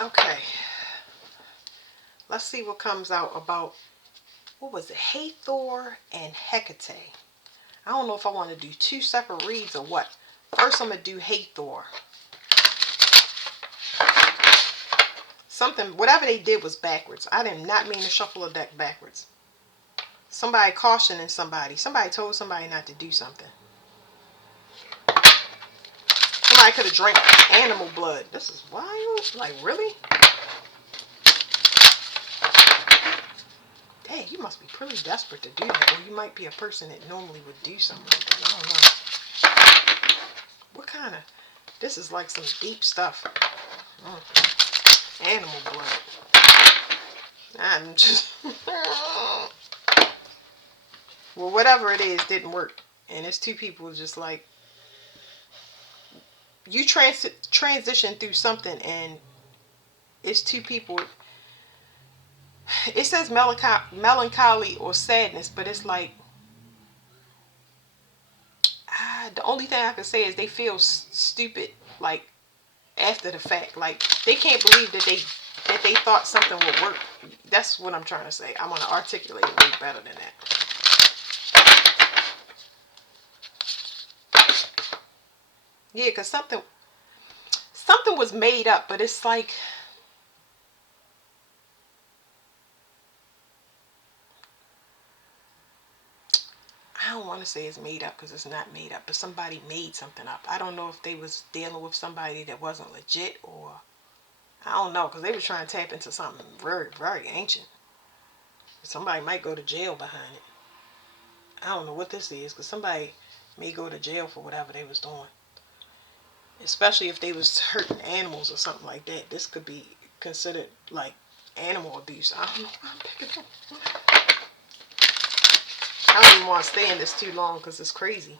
Okay. Let's see what comes out about, what was it? Hathor and Hecate. I don't know if I want to do two separate reads or what. First, I'm going to do Hathor. Something, whatever they did was backwards. I did not mean to shuffle a deck backwards. Somebody cautioning somebody. Somebody told somebody not to do something. Somebody could have drank animal blood. This is wild. Like, really? Dang, you must be pretty desperate to do that. Or you might be a person that normally would do something. I don't know. What kind of... This is like some deep stuff. Animal blood. I'm just... Well, whatever it is didn't work. And it's two people just like... You transition through something and it's two people... It says melancholy or sadness, but it's like... The only thing I can say is they feel stupid, like, after the fact. Like, they can't believe that they thought something would work. That's what I'm trying to say. I'm going to articulate it way better than that. Yeah, because something was made up, but it's like... I don't want to say it's made up because it's not made up, but somebody made something up. I don't know if they was dealing with somebody that wasn't legit, or I don't know, because they were trying to tap into something very, very ancient. Somebody might go to jail behind it. I don't know what this is, because somebody may go to jail for whatever they was doing. Especially if they was hurting animals or something like that. This could be considered like animal abuse. I don't know why I'm picking up. I don't even want to stay in this too long because it's crazy.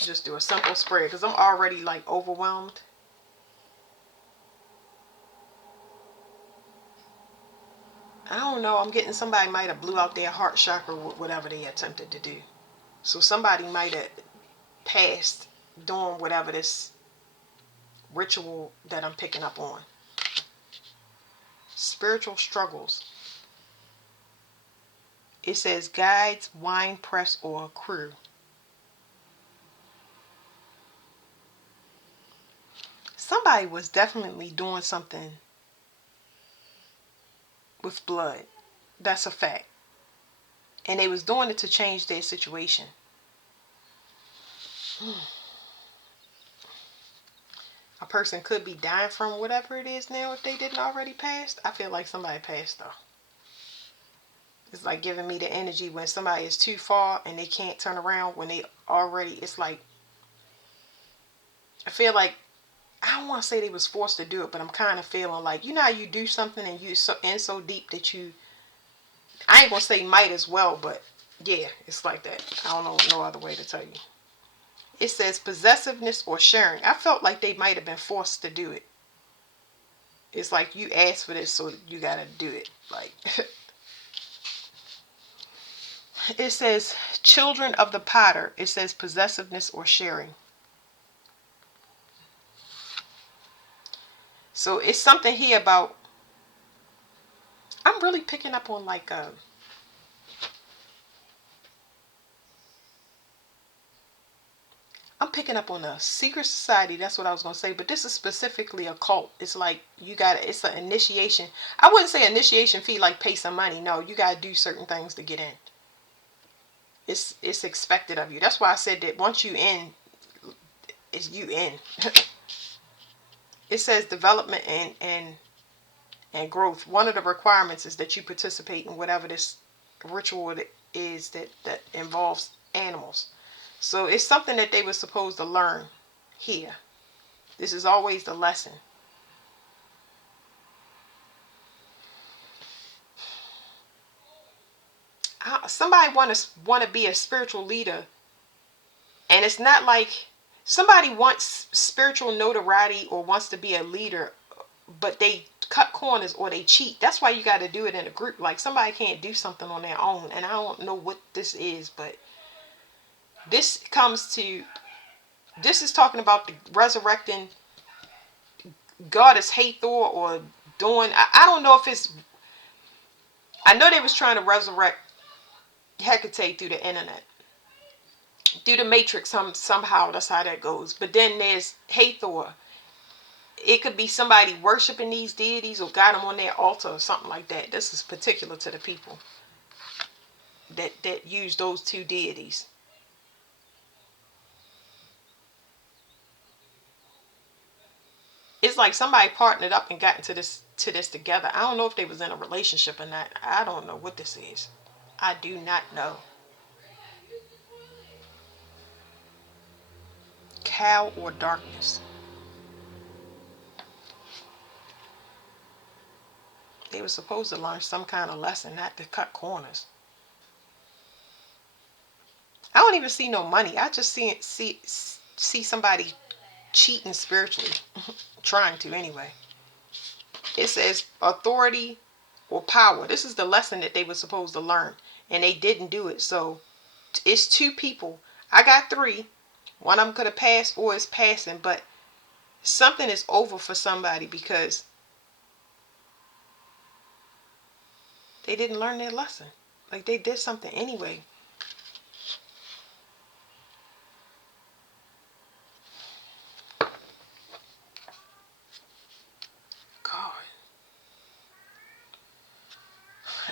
Just do a simple spread because I'm already like overwhelmed. I don't know. I'm getting somebody might have blew out their heart chakra with whatever they attempted to do. So somebody might have passed doing whatever this ritual that I'm picking up on. Spiritual struggles. It says guides, wine press, or crew. Somebody was definitely doing something with blood. That's a fact. And they was doing it to change their situation. A person could be dying from whatever it is now if they didn't already pass. I feel like somebody passed though. It's like giving me the energy when somebody is too far and they can't turn around when they already, it's like, I feel like, I don't want to say they was forced to do it, but I'm kind of feeling like, you know how you do something and you so in so deep that you, I ain't gonna say might as well, but yeah, it's like that. I don't know no other way to tell you. It says possessiveness or sharing. I felt like they might have been forced to do it. It's like you asked for this, so you gotta do it. Like it says children of the potter. It says possessiveness or sharing. So it's something here about. I'm really picking up on like a. I'm picking up on a secret society. That's what I was gonna say. But this is specifically a cult. It's like you got. It's an initiation. I wouldn't say initiation fee like pay some money. No, you gotta do certain things to get in. It's expected of you. That's why I said that once you in, is you in. It says development and growth. One of the requirements is that you participate in whatever this ritual is that involves animals. So it's something that they were supposed to learn here. This is always the lesson. Somebody want to be a spiritual leader, and it's not like somebody wants spiritual notoriety or wants to be a leader, but they cut corners or they cheat. That's why you got to do it in a group. Like somebody can't do something on their own, and I don't know what this is, but this comes to This is talking about the resurrecting goddess Hathor or doing. I don't know if it's. I know they was trying to resurrect Hecate through the internet, through the matrix. Somehow that's how that goes. But then there's Hathor. It could be somebody worshiping these deities or got them on their altar or something like that. This is particular to the people that use those two deities. It's like somebody partnered up and got into this together. I don't know if they was in a relationship or not. I don't know what this is. I do not know. Cow or darkness. They were supposed to learn some kind of lesson, not to cut corners. I don't even see no money. I just see somebody cheating spiritually, trying to anyway. It says authority or power. This is the lesson that they were supposed to learn, and they didn't do it. So it's two people. I got three. One of them could have passed or is passing, but something is over for somebody because they didn't learn their lesson. Like they did something anyway. God.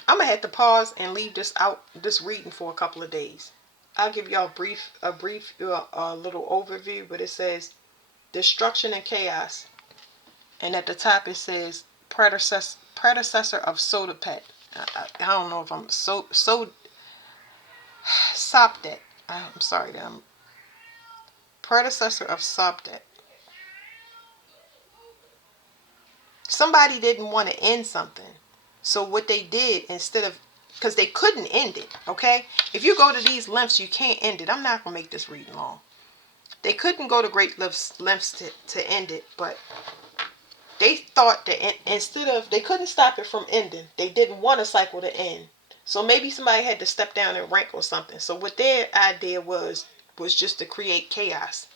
I'm gonna have to pause and leave this reading for a couple of days. I'll give y'all a little overview, but it says destruction and chaos, and at the top it says predecessor of soda pet. I don't know if I'm so Sopdet. I'm sorry, predecessor of Sopdet. Somebody didn't want to end something. So what they did, instead of, because they couldn't end it, okay? If you go to these lengths, you can't end it. I'm not going to make this reading long. They couldn't go to great lengths to end it, but they thought that instead of, they couldn't stop it from ending. They didn't want a cycle to end. So maybe somebody had to step down in rank or something. So what their idea was just to create chaos.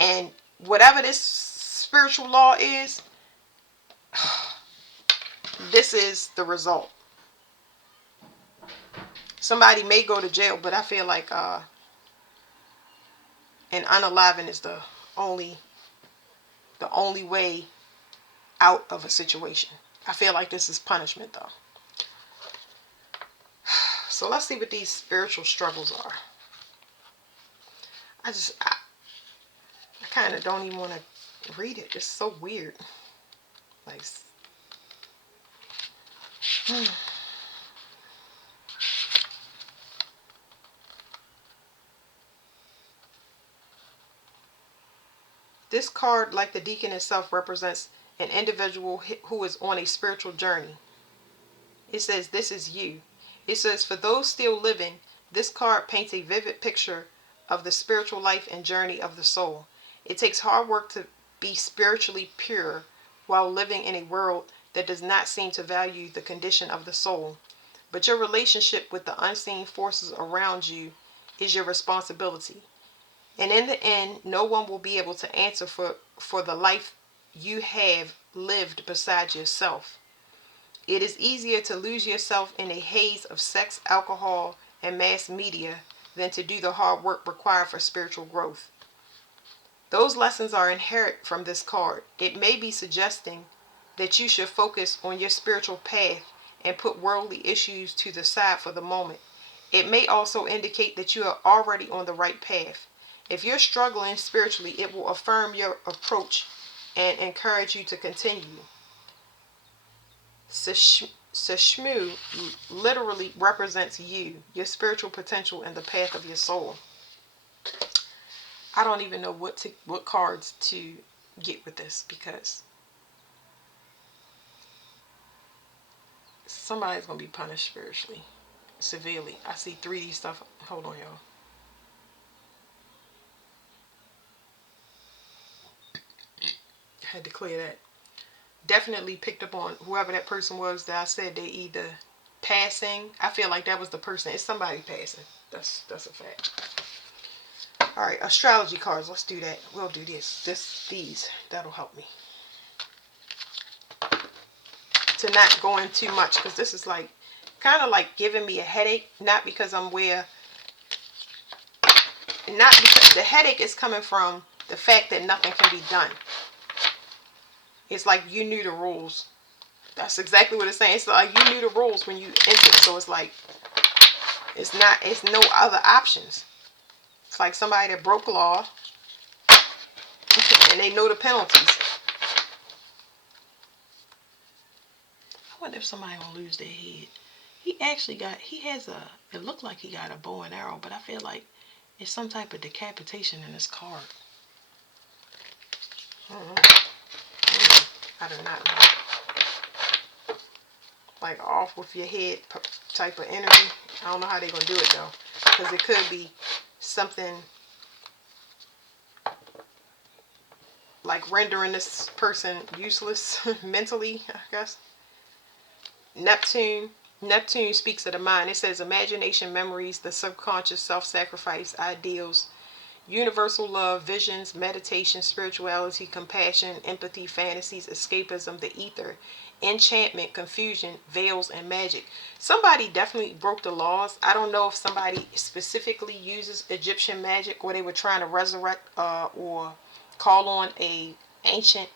And whatever this spiritual law is, this is the result. Somebody may go to jail, but I feel like an unaliving is only the only way out of a situation. I feel like this is punishment though. So let's see what these spiritual struggles are. I kind of don't even want to read it. It's so weird. Like this card, like the deacon itself, represents an individual who is on a spiritual journey. It says, this is you. It says, for those still living, this card paints a vivid picture of the spiritual life and journey of the soul. It takes hard work to be spiritually pure while living in a world that does not seem to value the condition of the soul. But your relationship with the unseen forces around you is your responsibility. And in the end, no one will be able to answer for the life you have lived beside yourself. It is easier to lose yourself in a haze of sex, alcohol, and mass media than to do the hard work required for spiritual growth. Those lessons are inherent from this card. It may be suggesting that you should focus on your spiritual path and put worldly issues to the side for the moment. It may also indicate that you are already on the right path. If you're struggling spiritually, it will affirm your approach and encourage you to continue. Seshmu literally represents you, your spiritual potential, and the path of your soul. I don't even know what cards to get with this, because somebody's going to be punished spiritually, severely. I see 3D stuff. Hold on, y'all. I had to clear that. Definitely picked up on whoever that person was that I said they either passing. I feel like that was the person. It's somebody passing. That's a fact. All right, astrology cards. Let's do that. We'll do these. That'll help me to not go in too much, because this is like kind of like giving me a headache. Not because I'm where, not because the headache is coming from the fact that nothing can be done. It's like you knew the rules. That's exactly what it's saying. It's like you knew the rules when you entered. So it's like it's no other options. It's like somebody that broke law and they know the penalties. I wonder if somebody gonna lose their head. It looked like he got a bow and arrow, but I feel like it's some type of decapitation in this card. I do not know. Like off with your head type of energy. I don't know how they're gonna do it though, because it could be something like rendering this person useless mentally, I guess. Neptune speaks of the mind. It says imagination, memories, the subconscious, self-sacrifice, ideals, universal love, visions, meditation, spirituality, compassion, empathy, fantasies, escapism, the ether, enchantment, confusion, veils, and magic. Somebody definitely broke the laws. I don't know if somebody specifically uses Egyptian magic, or they were trying to resurrect or call on a ancient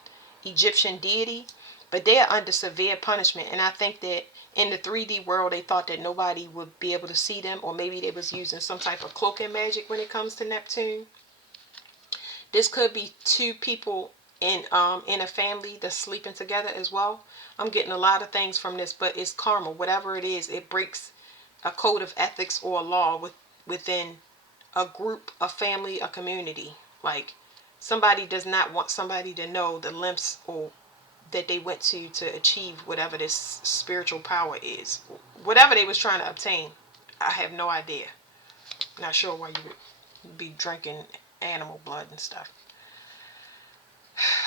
Egyptian deity, but they are under severe punishment. And I think that in the 3D world, they thought that nobody would be able to see them, or maybe they was using some type of cloaking magic when it comes to Neptune. This could be two people in a family that's sleeping together as well. I'm getting a lot of things from this, but it's karma. Whatever it is, it breaks a code of ethics or a law within a group, a family, a community. Like somebody does not want somebody to know the lengths or that they went to achieve whatever this spiritual power is. Whatever they was trying to obtain, I have no idea. Not sure why you would be drinking animal blood and stuff.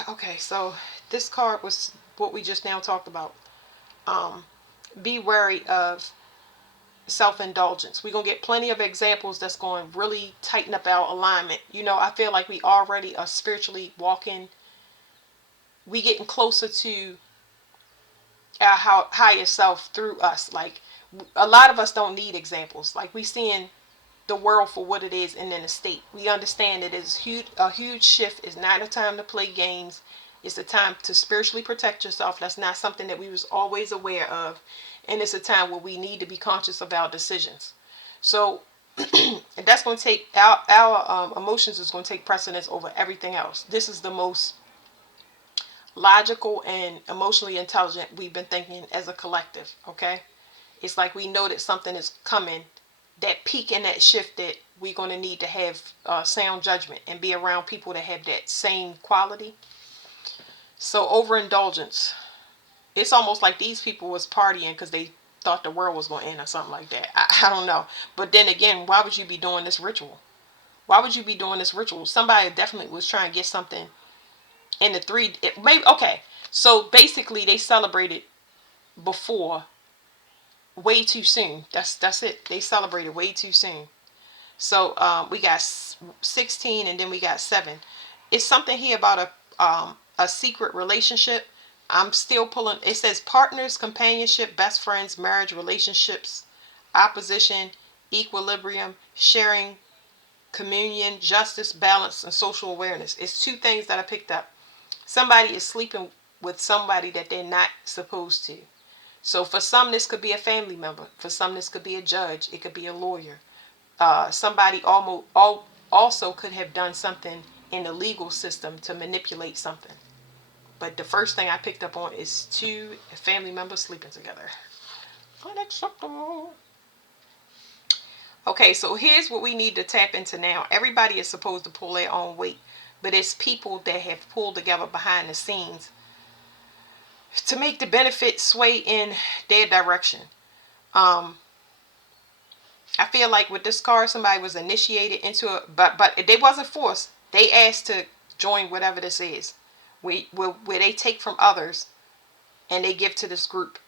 Okay, so this card was what we just now talked about. Be wary of self-indulgence. We're going to get plenty of examples that's going to really tighten up our alignment. You know, I feel like we already are spiritually walking. We getting closer to our higher self through us. Like a lot of us don't need examples. Like we seeing the world for what it is and in a state. We understand that it's a huge shift. It's not a time to play games. It's a time to spiritually protect yourself. That's not something that we was always aware of. And it's a time where we need to be conscious of our decisions. So that's going to take our emotions is going to take precedence over everything else. This is the most logical and emotionally intelligent we've been thinking as a collective. Okay, it's like we know that something is coming, that peak and that shift, that we're going to need to have sound judgment and be around people that have that same quality. So overindulgence, it's almost like these people was partying because they thought the world was going to end or something like that. I don't know, but then again, why would you be doing this ritual? Why would you be doing this ritual? Somebody definitely was trying to get something in the three. Maybe okay. So basically, they celebrated before way too soon. That's it. They celebrated way too soon. So we got 16, and then we got 7. It's something here about a secret relationship. I'm still pulling. It says partners, companionship, best friends, marriage, relationships, opposition, equilibrium, sharing, communion, justice, balance, and social awareness. It's 2 things that I picked up. Somebody is sleeping with somebody that they're not supposed to. So for some, this could be a family member. For some, this could be a judge. It could be a lawyer. Somebody also could have done something in the legal system to manipulate something. But the first thing I picked up on is 2 family members sleeping together. Unacceptable. Okay, so here's what we need to tap into now. Everybody is supposed to pull their own weight, but it's people that have pulled together behind the scenes to make the benefit sway in their direction. I feel like with this card, somebody was initiated into it, but they wasn't forced. They asked to join whatever this is, where they take from others and they give to this group.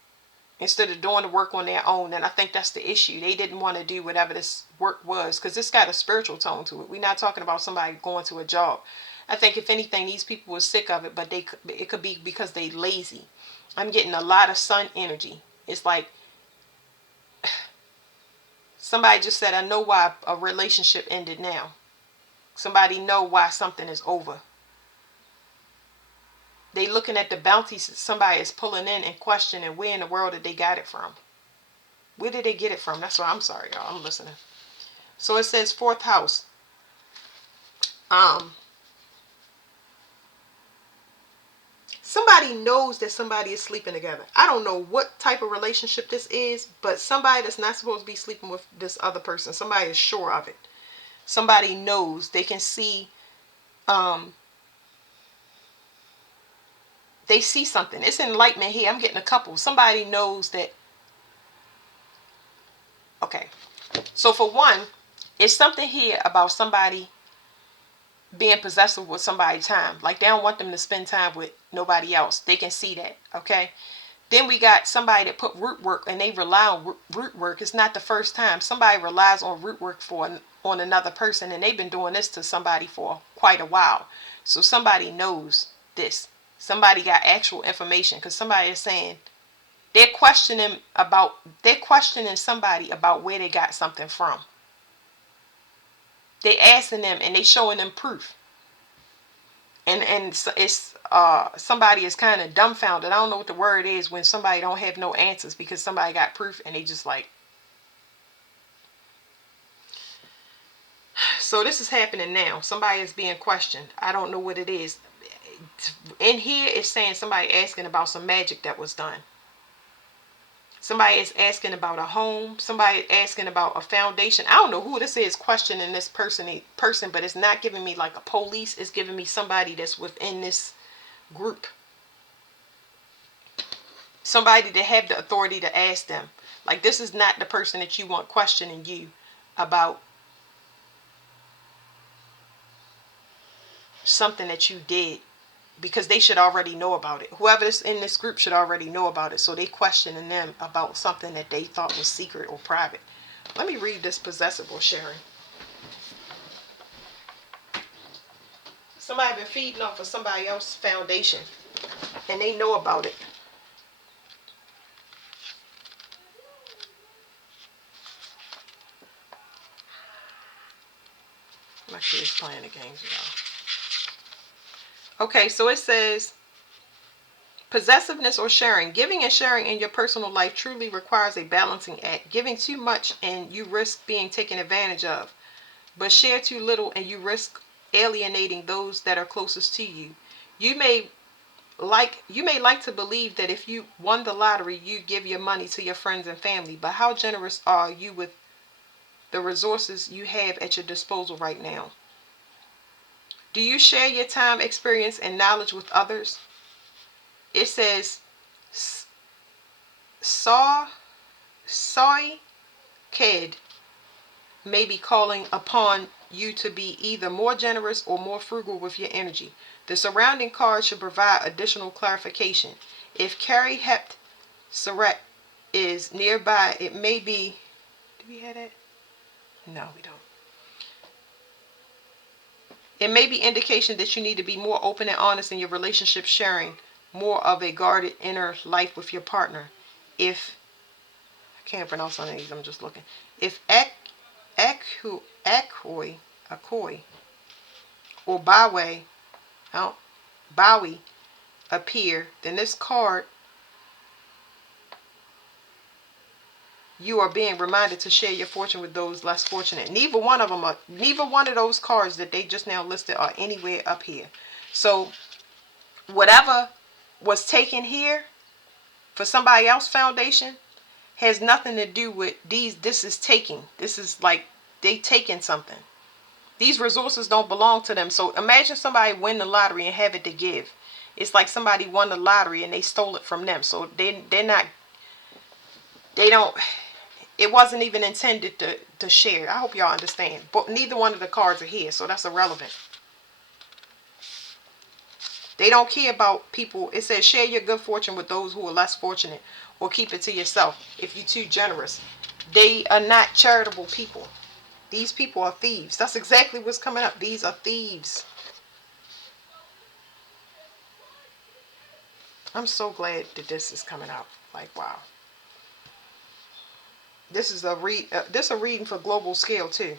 instead of doing the work on their own. And I think that's the issue. They didn't want to do whatever this work was, because it's got a spiritual tone to it. We're not talking about somebody going to a job. I think if anything, these people were sick of it, but it could be because they lazy. I'm getting a lot of sun energy. It's like somebody just said, I know why a relationship ended now. Somebody know why something is over. They looking at the bounties somebody is pulling in and questioning where in the world did they got it from. Where did they get it from? That's why I'm sorry, y'all. I'm listening. So it says fourth house. Somebody knows that somebody is sleeping together. I don't know what type of relationship this is, but somebody that's not supposed to be sleeping with this other person. Somebody is sure of it. Somebody knows. They can see. They see something. It's enlightenment here. I'm getting a couple. Somebody knows that. Okay. So for one, it's something here about somebody being possessive with somebody's time. Like they don't want them to spend time with nobody else. They can see that. Okay. Then we got somebody that put root work and they rely on root work. It's not the first time. Somebody relies on root work on another person, and they've been doing this to somebody for quite a while. So somebody knows this. Somebody got actual information, because somebody is saying they're questioning somebody about where they got something from. They asking them and they showing them proof. And it's somebody is kind of dumbfounded. I don't know what the word is when somebody don't have no answers because somebody got proof and they just like. So this is happening now. Somebody is being questioned. I don't know what it is. In here it's saying somebody asking about some magic that was done. Somebody is asking about a home. Somebody asking about a foundation. I don't know who this is questioning this person, but it's not giving me like a police. It's giving me somebody that's within this group. Somebody that have the authority to ask them. Like this is not the person that you want questioning you about something that you did, because they should already know about it. Whoever is in this group should already know about it. So they questioning them about something that they thought was secret or private. Let me read this possessive or sharing. Somebody been feeding off of somebody else's foundation and they know about it. My kids playing the games, y'all. Okay, so it says possessiveness or sharing. Giving and sharing in your personal life truly requires a balancing act. Giving too much and you risk being taken advantage of. But share too little and you risk alienating those that are closest to you. You may like to believe that if you won the lottery, you give your money to your friends and family. But how generous are you with the resources you have at your disposal right now? Do you share your time, experience, and knowledge with others? It says, soy kid may be calling upon you to be either more generous or more frugal with your energy. The surrounding cards should provide additional clarification. If Carrie Hept Surratt is nearby, it may be... Do we have that? No, we don't. It may be indication that you need to be more open and honest in your relationship, sharing more of a guarded inner life with your partner. If I can't pronounce some of these, I'm just looking. If Akoi or Bowie appear, then this card, you are being reminded to share your fortune with those less fortunate. Neither one of those cards that they just now listed are anywhere up here. So whatever was taken here for somebody else's foundation has nothing to do with these. This is taking. This is like they taking something. These resources don't belong to them. So imagine somebody win the lottery and have it to give. It's like somebody won the lottery and they stole it from them. So they don't, it wasn't even intended to share. I hope y'all understand. But neither one of the cards are here, so that's irrelevant. They don't care about people. It says share your good fortune with those who are less fortunate, or keep it to yourself if you're too generous. They are not charitable people. These people are thieves. That's exactly what's coming up. These are thieves. I'm so glad that this is coming out. Like, wow. This is a this a reading for global scale too,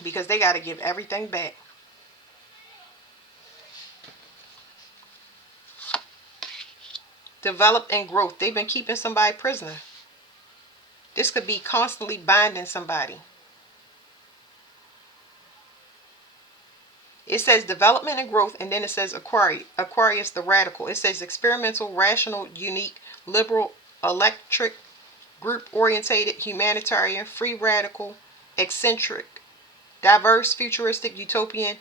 because they got to give everything back. Develop and growth. They've been keeping somebody prisoner. This could be constantly binding somebody. It says development and growth, and then it says Aquarius the radical. It says experimental, rational, unique, liberal, electric, group orientated, humanitarian, free radical, eccentric, diverse, futuristic, utopian,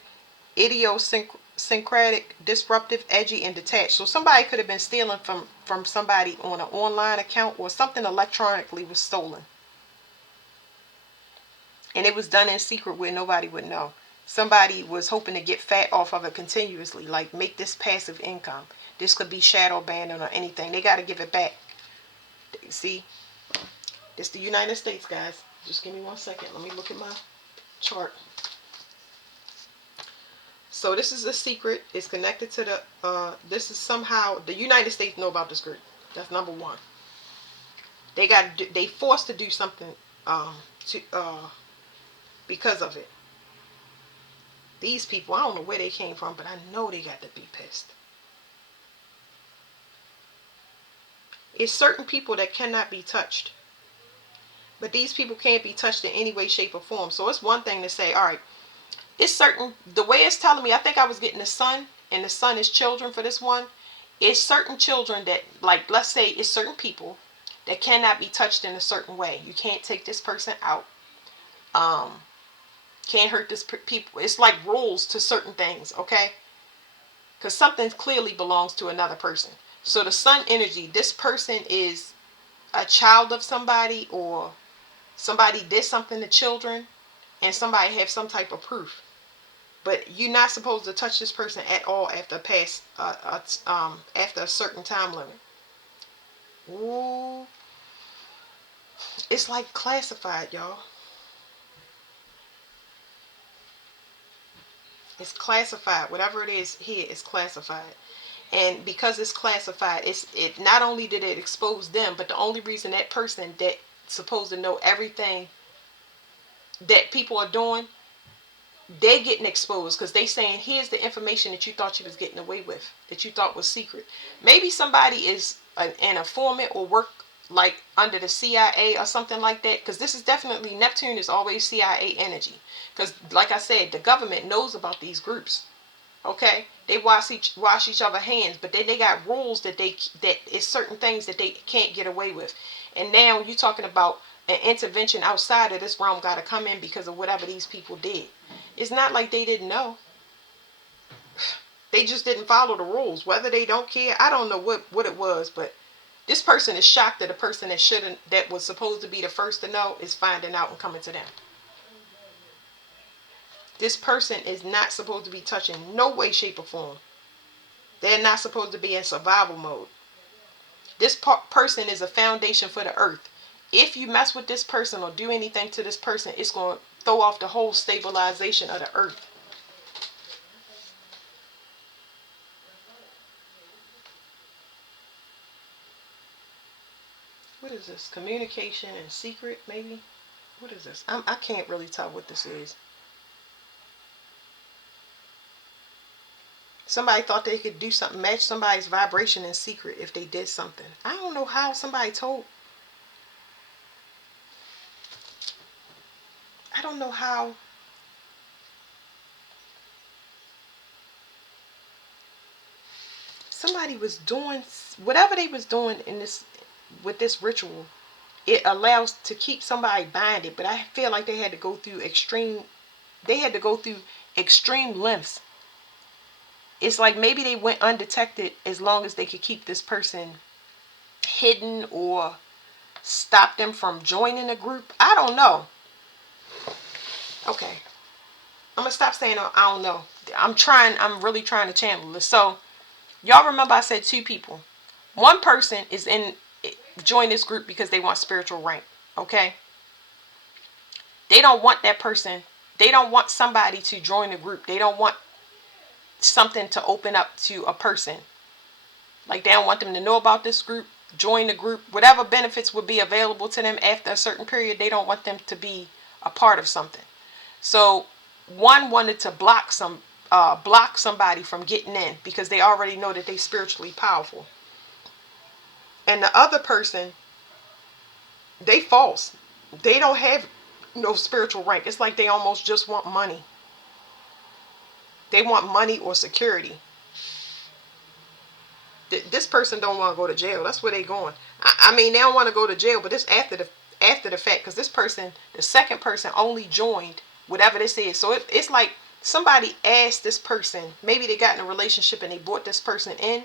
idiosyncratic, disruptive, edgy, and detached. So somebody could have been stealing from somebody on an online account, or something electronically was stolen. And it was done in secret where nobody would know. Somebody was hoping to get fat off of it continuously, like make this passive income. This could be shadow banning or anything. They got to give it back. See, this the United States, guys. Just give me 1 second. Let me look at my chart. So this is a secret. It's connected to the. This is somehow the United States know about this group. That's number one. They forced to do something to because of it. These people, I don't know where they came from, but I know they got to be pissed. It's certain people that cannot be touched. But these people can't be touched in any way, shape, or form. So it's one thing to say, all right, it's certain, the way it's telling me, I think I was getting the sun, and the sun is children for this one. It's certain children that, like, let's say it's certain people that cannot be touched in a certain way. You can't take this person out. Can't hurt this people. It's like rules to certain things, okay? Because something clearly belongs to another person. So the sun energy, this person is a child of somebody, or somebody did something to children, and somebody have some type of proof. But you're not supposed to touch this person at all after after a certain time limit. Ooh, it's like classified, y'all. It's classified. Whatever it is here is classified. And because it's classified, it not only did it expose them, but the only reason that person that's supposed to know everything that people are doing, they getting exposed, because they saying here's the information that you thought you was getting away with, that you thought was secret. Maybe somebody is an informant or work like under the CIA or something like that, because this is definitely, Neptune is always CIA energy, because like I said, the government knows about these groups. Okay, they wash each other hands, but then they got rules that it's certain things that they can't get away with. And now you're talking about an intervention outside of this realm got to come in because of whatever these people did. It's not like they didn't know. They just didn't follow the rules. Whether they don't care, I don't know what it was, but this person is shocked that the person that was supposed to be the first to know is finding out and coming to them. This person is not supposed to be touching no way, shape, or form. They're not supposed to be in survival mode. This person is a foundation for the earth. If you mess with this person or do anything to this person, it's going to throw off the whole stabilization of the earth. What is this? Communication and secret, maybe? What is this? I can't really tell what this is. Somebody thought they could do something, match somebody's vibration in secret if they did something. I don't know how somebody told. I don't know how. Somebody was doing whatever they was doing in this with this ritual. It allows to keep somebody binded, but I feel like they had to go through extreme. They had to go through extreme lengths. It's like maybe they went undetected as long as they could keep this person hidden or stop them from joining a group. I don't know. Okay. I'm going to stop saying I don't know. I'm really trying to channel this. So y'all remember I said two people. One person is in join this group because they want spiritual rank. Okay? They don't want that person. They don't want somebody to join the group. They don't want something to open up to a person. Like they don't want them to know about this group, join the group, whatever benefits would be available to them after a certain period. They don't want them to be a part of something. So one wanted to block somebody from getting in because they already know that they're spiritually powerful. And the other person, they false. They don't have no spiritual rank. It's like they almost just want money. They want money or security. This person don't want to go to jail. That's where they going. I mean, they don't want to go to jail, but this after the fact, because this person, the second person, only joined whatever this is. So it's like somebody asked this person. Maybe they got in a relationship and they brought this person in,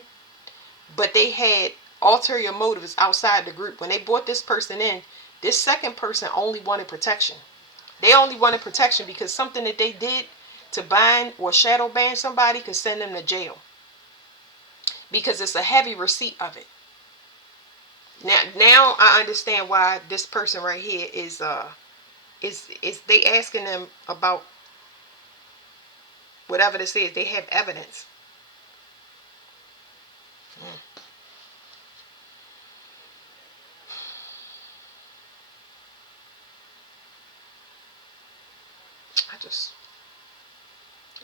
but they had ulterior motives outside the group. When they brought this person in, this second person only wanted protection. They only wanted protection because something that they did to bind or shadow ban somebody could send them to jail. Because it's a heavy receipt of it. Now I understand why this person right here is they asking them about whatever this is. They have evidence.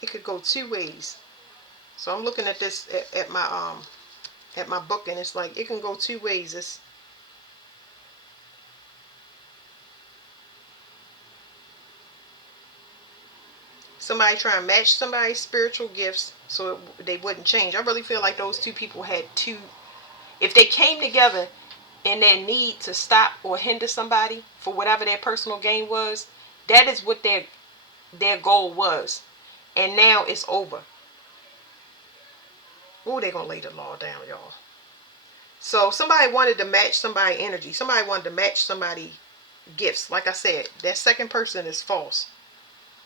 It could go two ways. So I'm looking at this at my book, and it's like it can go two ways. It's somebody trying to match somebody's spiritual gifts so they wouldn't change. I really feel like those two people had two. If they came together in their need to stop or hinder somebody for whatever their personal gain was, that is what their goal was. And now it's over. Oh, they're going to lay the law down, y'all. So somebody wanted to match somebody's energy. Somebody wanted to match somebody's gifts. Like I said, that second person is false.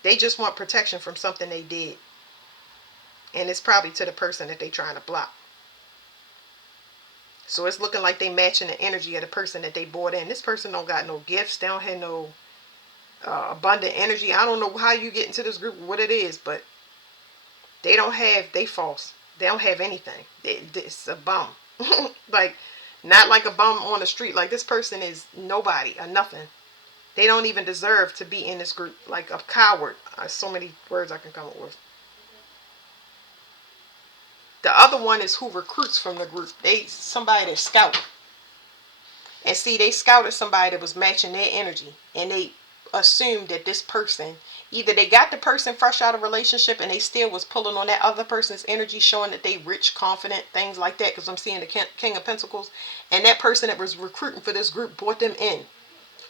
They just want protection from something they did. And it's probably to the person that they're trying to block. So it's looking like they matching the energy of the person that they brought in. This person don't got no gifts. They don't have no abundant energy. I don't know how you get into this group, what it is, but they don't have, they false. They don't have anything. It's a bum. Like, not like a bum on the street. Like, this person is nobody or nothing. They don't even deserve to be in this group. Like a coward. So many words I can come up with. The other one is who recruits from the group. Somebody that scout. And see, they scouted somebody that was matching their energy. And they assumed that this person, either they got the person fresh out of relationship and they still was pulling on that other person's energy, showing that they rich, confident, things like that. Because I'm seeing the King of Pentacles. And that person that was recruiting for this group brought them in.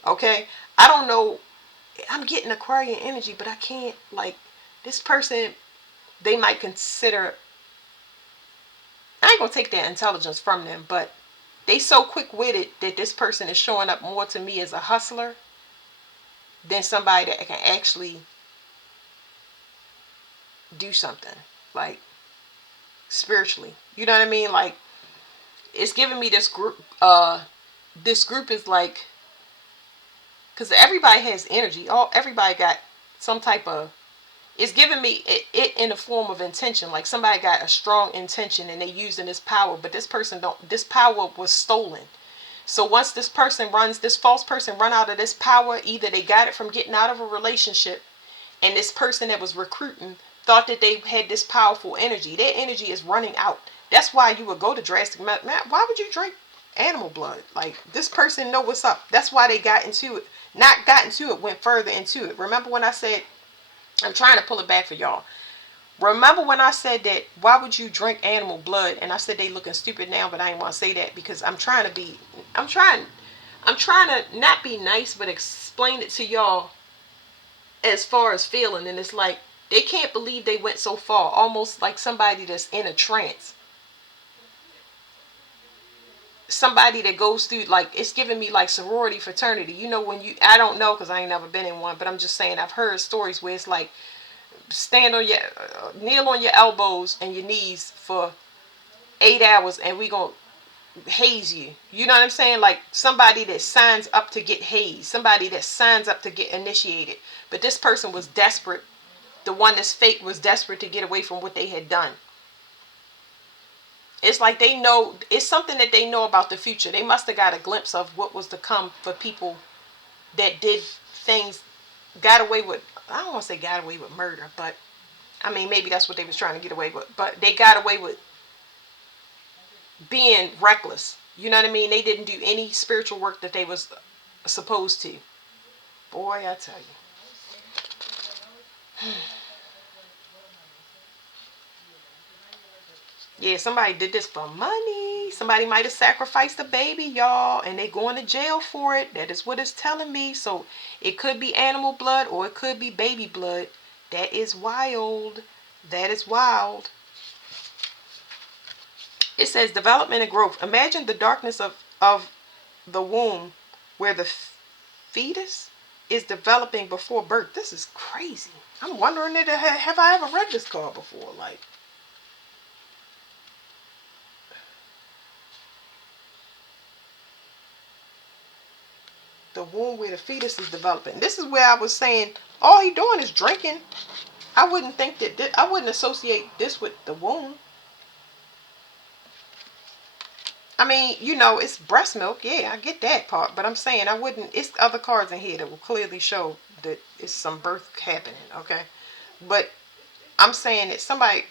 Okay? I don't know. I'm getting Aquarian energy, but I can't, like, this person, they might consider, I ain't gonna take their intelligence from them, but they so quick-witted that this person is showing up more to me as a hustler than somebody that can actually do something, like, spiritually. You know what I mean? Like, it's giving me this group is like, because everybody has energy. Everybody got some type of, it's giving me it in the form of intention. Like somebody got a strong intention and they using this power, but this power was stolen. So once this false person run out of this power, either they got it from getting out of a relationship, and this person that was recruiting thought that they had this powerful energy. Their energy is running out. That's why you would go to drastic measures. Man, why would you drink animal blood? Like, this person know what's up. That's why they got into it. Not got into it, went further into it. Remember when I said, I'm trying to pull it back for y'all. Remember when I said that, why would you drink animal blood? And I said they looking stupid now, but I didn't want to say that because I'm trying to not be nice, but explain it to y'all as far as feeling. And it's like, they can't believe they went so far. Almost like somebody that's in a trance. Somebody that goes through, like, it's giving me like sorority, fraternity. You know, I don't know because I ain't never been in one, but I'm just saying I've heard stories where it's like stand on your kneel on your elbows and your knees for 8 hours, and we gonna haze you. You know what I'm saying? Like somebody that signs up to get hazed, somebody that signs up to get initiated. But this person was desperate. The one that's fake was desperate to get away from what they had done. It's like they know, it's something that they know about the future. They must have got a glimpse of what was to come for people that did things, got away with, I don't want to say got away with murder, but I mean, maybe that's what they was trying to get away with. But they got away with being reckless. You know what I mean? They didn't do any spiritual work that they was supposed to. Boy, I tell you. Yeah, somebody did this for money. Somebody might have sacrificed a baby, y'all, and they going to jail for it. That is what it's telling me. So it could be animal blood or it could be baby blood. That is wild. That is wild. It says development and growth. Imagine the darkness of the womb where the fetus is developing before birth. This is crazy. I'm wondering if have I ever read this card before? Like, the womb where the fetus is developing. This is where I was saying all he doing is drinking. I wouldn't think that I wouldn't associate this with the womb. I mean, you know, it's breast milk. Yeah, I get that part. But I'm saying I wouldn't. It's other cards in here that will clearly show that it's some birth happening. Okay. But I'm saying that somebody,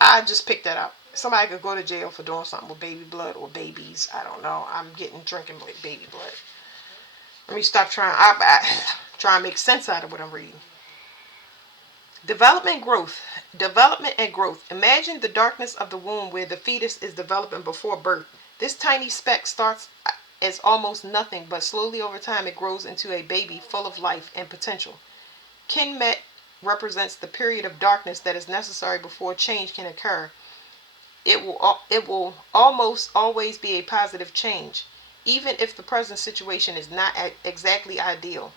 I just picked that up. Somebody could go to jail for doing something with baby blood or babies. I don't know. I'm getting drinking baby blood. Let me stop trying. Try and make sense out of what I'm reading. Development growth. Development and growth. Imagine the darkness of the womb where the fetus is developing before birth. This tiny speck starts as almost nothing, but slowly over time it grows into a baby full of life and potential. Kinmet represents the period of darkness that is necessary before change can occur. It will almost always be a positive change, even if the present situation is not exactly ideal.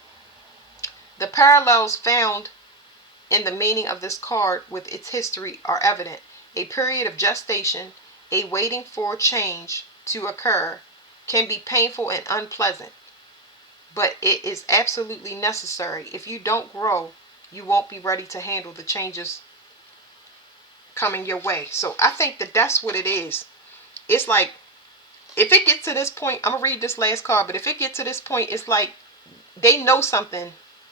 The parallels found in the meaning of this card with its history are evident. A period of gestation, a waiting for change to occur, can be painful and unpleasant, but it is absolutely necessary. If you don't grow, you won't be ready to handle the changes coming your way. So I think that that's what it is. It's like, if it gets to this point, I'm going to read this last card, but if it gets to this point, it's like they know something.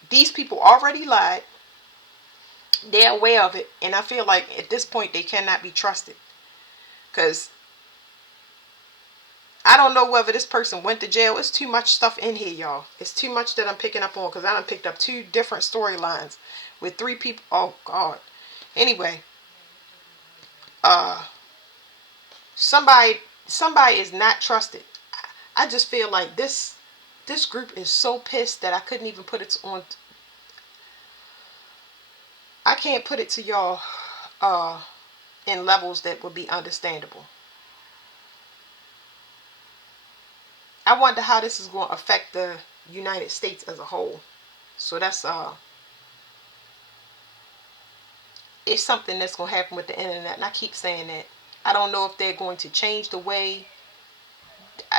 These people already lied. They're aware of it. And I feel like at this point, they cannot be trusted. Because I don't know whether this person went to jail. It's too much stuff in here, y'all. It's too much that I'm picking up on, because I done picked up 2 different storylines with 3 people. Oh, God. Anyway. Somebody is not trusted. I just feel like this group is so pissed that I couldn't even put it on. I can't put it to y'all in levels that would be understandable. I wonder how this is going to affect the United States as a whole. So that's it's something that's going to happen with the internet, and I keep saying that. I don't know if they're going to change the way.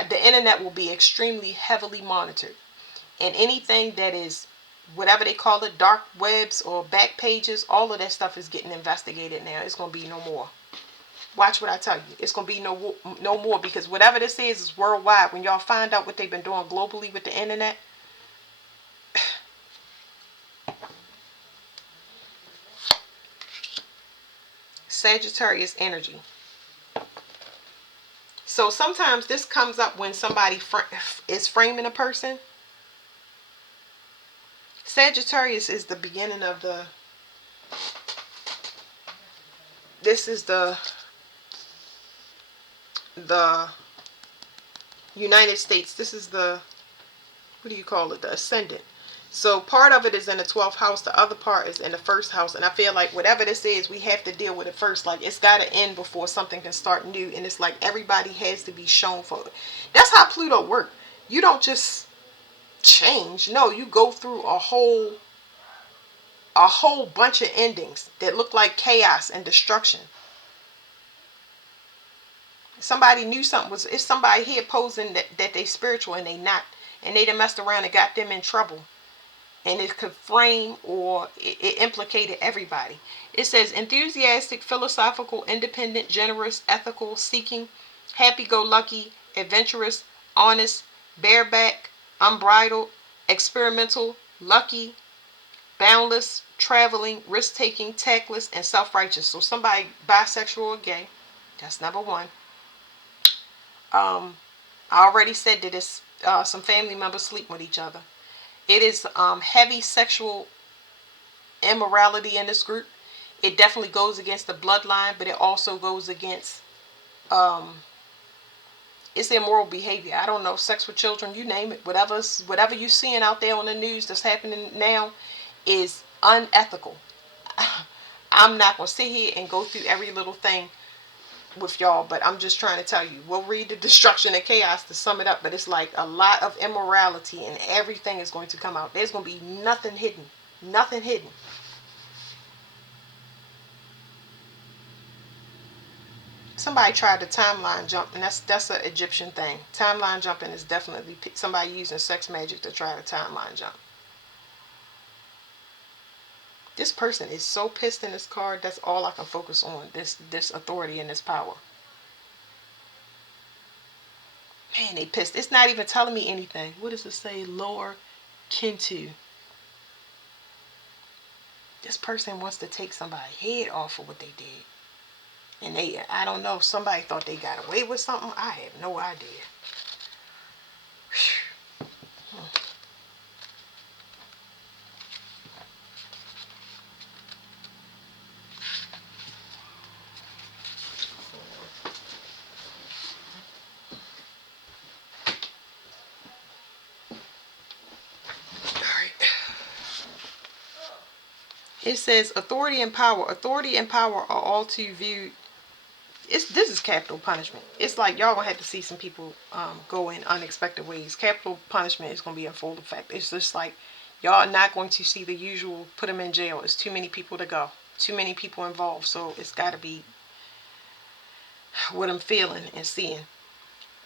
The internet will be extremely heavily monitored, and anything that is whatever they call it, dark webs or back pages, all of that stuff is getting investigated now. It's going to be no more. Watch what I tell you. It's going to be no more, because whatever this is worldwide. When y'all find out what they've been doing globally with the internet, Sagittarius energy. So sometimes this comes up when somebody is framing a person. Sagittarius is the beginning of the, this is the United States. This is the, what do you call it? The ascendant. So part of it is in the 12th house. The other part is in the 1st house. And I feel like whatever this is, we have to deal with it first. Like, it's got to end before something can start new. And it's like everybody has to be shown for it. That's how Pluto works. You don't just change. No, you go through a whole a whole bunch of endings that look like chaos and destruction. Somebody knew something was, it's somebody here posing that they spiritual and they not, and they done messed around and got them in trouble, and it could frame or it implicated everybody. It says enthusiastic, philosophical, independent, generous, ethical, seeking, happy-go-lucky, adventurous, honest, bareback, unbridled, experimental, lucky, boundless, traveling, risk-taking, tactless, and self-righteous. So somebody bisexual or gay. That's number one. I already said that it's some family members sleep with each other. It is heavy sexual immorality in this group. It definitely goes against the bloodline, but it also goes against it's immoral behavior. I don't know, sex with children, you name it, whatever you're seeing out there on the news that's happening now is unethical. I'm not gonna sit here and go through every little thing with y'all, but I'm just trying to tell you. We'll read the destruction and chaos to sum it up, but it's like a lot of immorality and everything is going to come out. There's going to be nothing hidden. Nothing hidden. Somebody tried to timeline jump, and that's an Egyptian thing. Timeline jumping is definitely somebody using sex magic to try to timeline jump. This person is so pissed in this card. That's all I can focus on. This authority and this power. Man, they pissed. It's not even telling me anything. What does it say? Lower Kintu. This person wants to take somebody's head off of what they did. And I don't know, somebody thought they got away with something. I have no idea. It says authority and power. Authority and power are all too viewed. This is capital punishment. It's like y'all gonna have to see some people go in unexpected ways. Capital punishment is gonna be in full effect. It's just like y'all are not going to see the usual put them in jail. It's too many people to go. Too many people involved. So it's got to be what I'm feeling and seeing.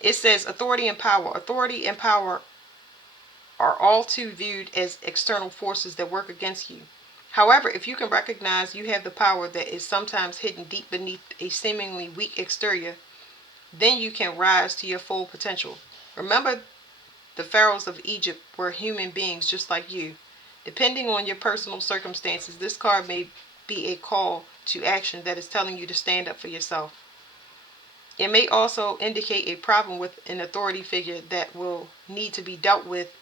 It says authority and power. Authority and power are all too viewed as external forces that work against you. However, if you can recognize you have the power that is sometimes hidden deep beneath a seemingly weak exterior, then you can rise to your full potential. Remember, the pharaohs of Egypt were human beings just like you. Depending on your personal circumstances, this card may be a call to action that is telling you to stand up for yourself. It may also indicate a problem with an authority figure that will need to be dealt with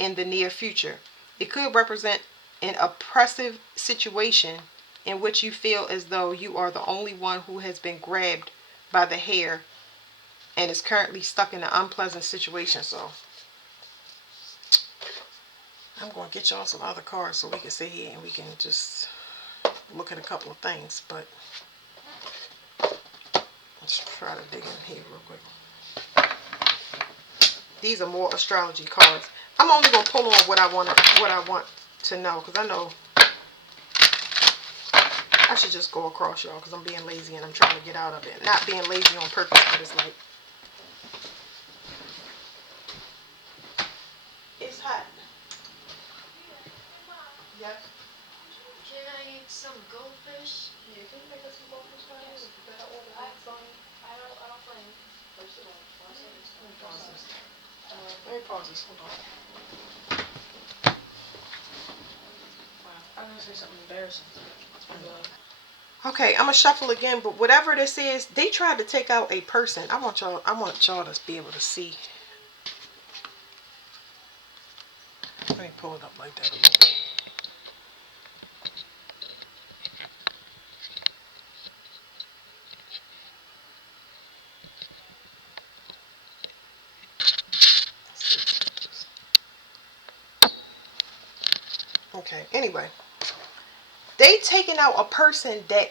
in the near future. It could represent an oppressive situation in which you feel as though you are the only one who has been grabbed by the hair and is currently stuck in an unpleasant situation. So I'm going to get y'all some other cards so we can sit here and we can just look at a couple of things. But let's try to dig in here real quick. These are more astrology cards. I'm only going to pull on what I want to know, because I know I should just go across, y'all, because I'm being lazy and I'm trying to get out of it. Not being lazy on purpose, but it's like, it's hot. Yes. Can I eat some goldfish? Yeah, can you make us some goldfish fries? Better order eggs on it. I don't mind. First of all, let me pause this. Let me pause this. Hold on. Wow, I'm gonna say something embarrassing. Okay, I'm gonna shuffle again, but whatever this is, they tried to take out a person. I want y'all to be able to see. Let me pull it up like that a little bit. Okay, anyway. They taking out a person that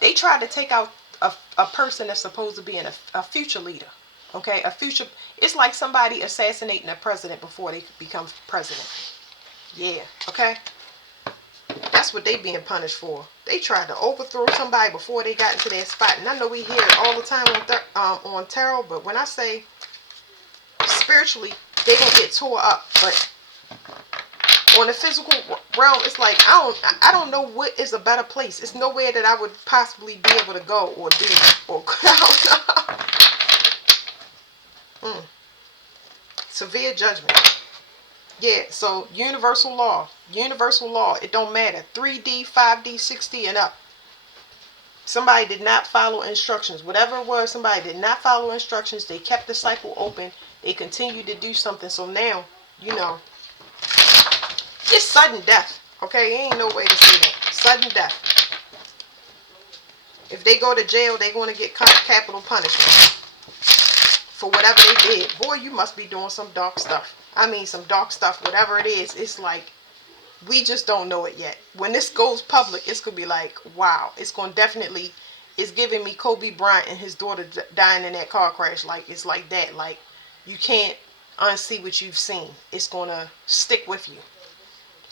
they tried to take out a person that's supposed to be a future leader. Okay, a future. It's like somebody assassinating a president before they become president. Yeah, okay. That's what they being punished for. They tried to overthrow somebody before they got into their spot. And I know we hear it all the time on tarot, but when I say spiritually, they gonna get tore up. But on the physical realm, it's like I don't know what is a better place. It's nowhere that I would possibly be able to go or do or I don't know. Severe judgment. Yeah, so universal law. Universal law. It don't matter. 3D, 5D, 6D and up. Somebody did not follow instructions. Whatever it was, somebody did not follow instructions. They kept the cycle open. They continued to do something. So now, it's sudden death. Okay, ain't no way to say that. Sudden death. If they go to jail, they're going to get capital punishment for whatever they did. Boy, you must be doing some dark stuff. I mean, some dark stuff. Whatever it is, it's like we just don't know it yet. When this goes public, it's going to be like, wow. It's going to definitely, it's giving me Kobe Bryant and his daughter dying in that car crash. Like, it's like that. Like, you can't unsee what you've seen. It's going to stick with you.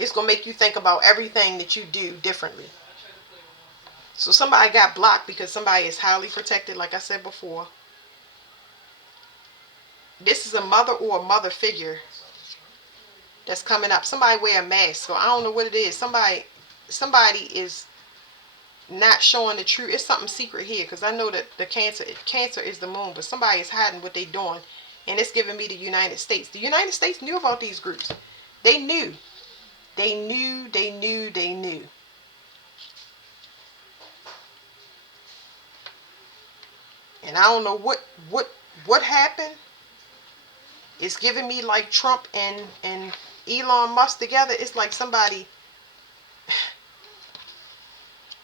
It's going to make you think about everything that you do differently. So somebody got blocked because somebody is highly protected, like I said before. This is a mother or a mother figure that's coming up. Somebody wear a mask. So I don't know what it is. Somebody is not showing the truth. It's something secret here because I know that the cancer is the moon, but somebody is hiding what they're doing. And it's giving me the United States. The United States knew about these groups. They knew. They knew. And I don't know what happened. It's giving me like Trump and Elon Musk together. It's like somebody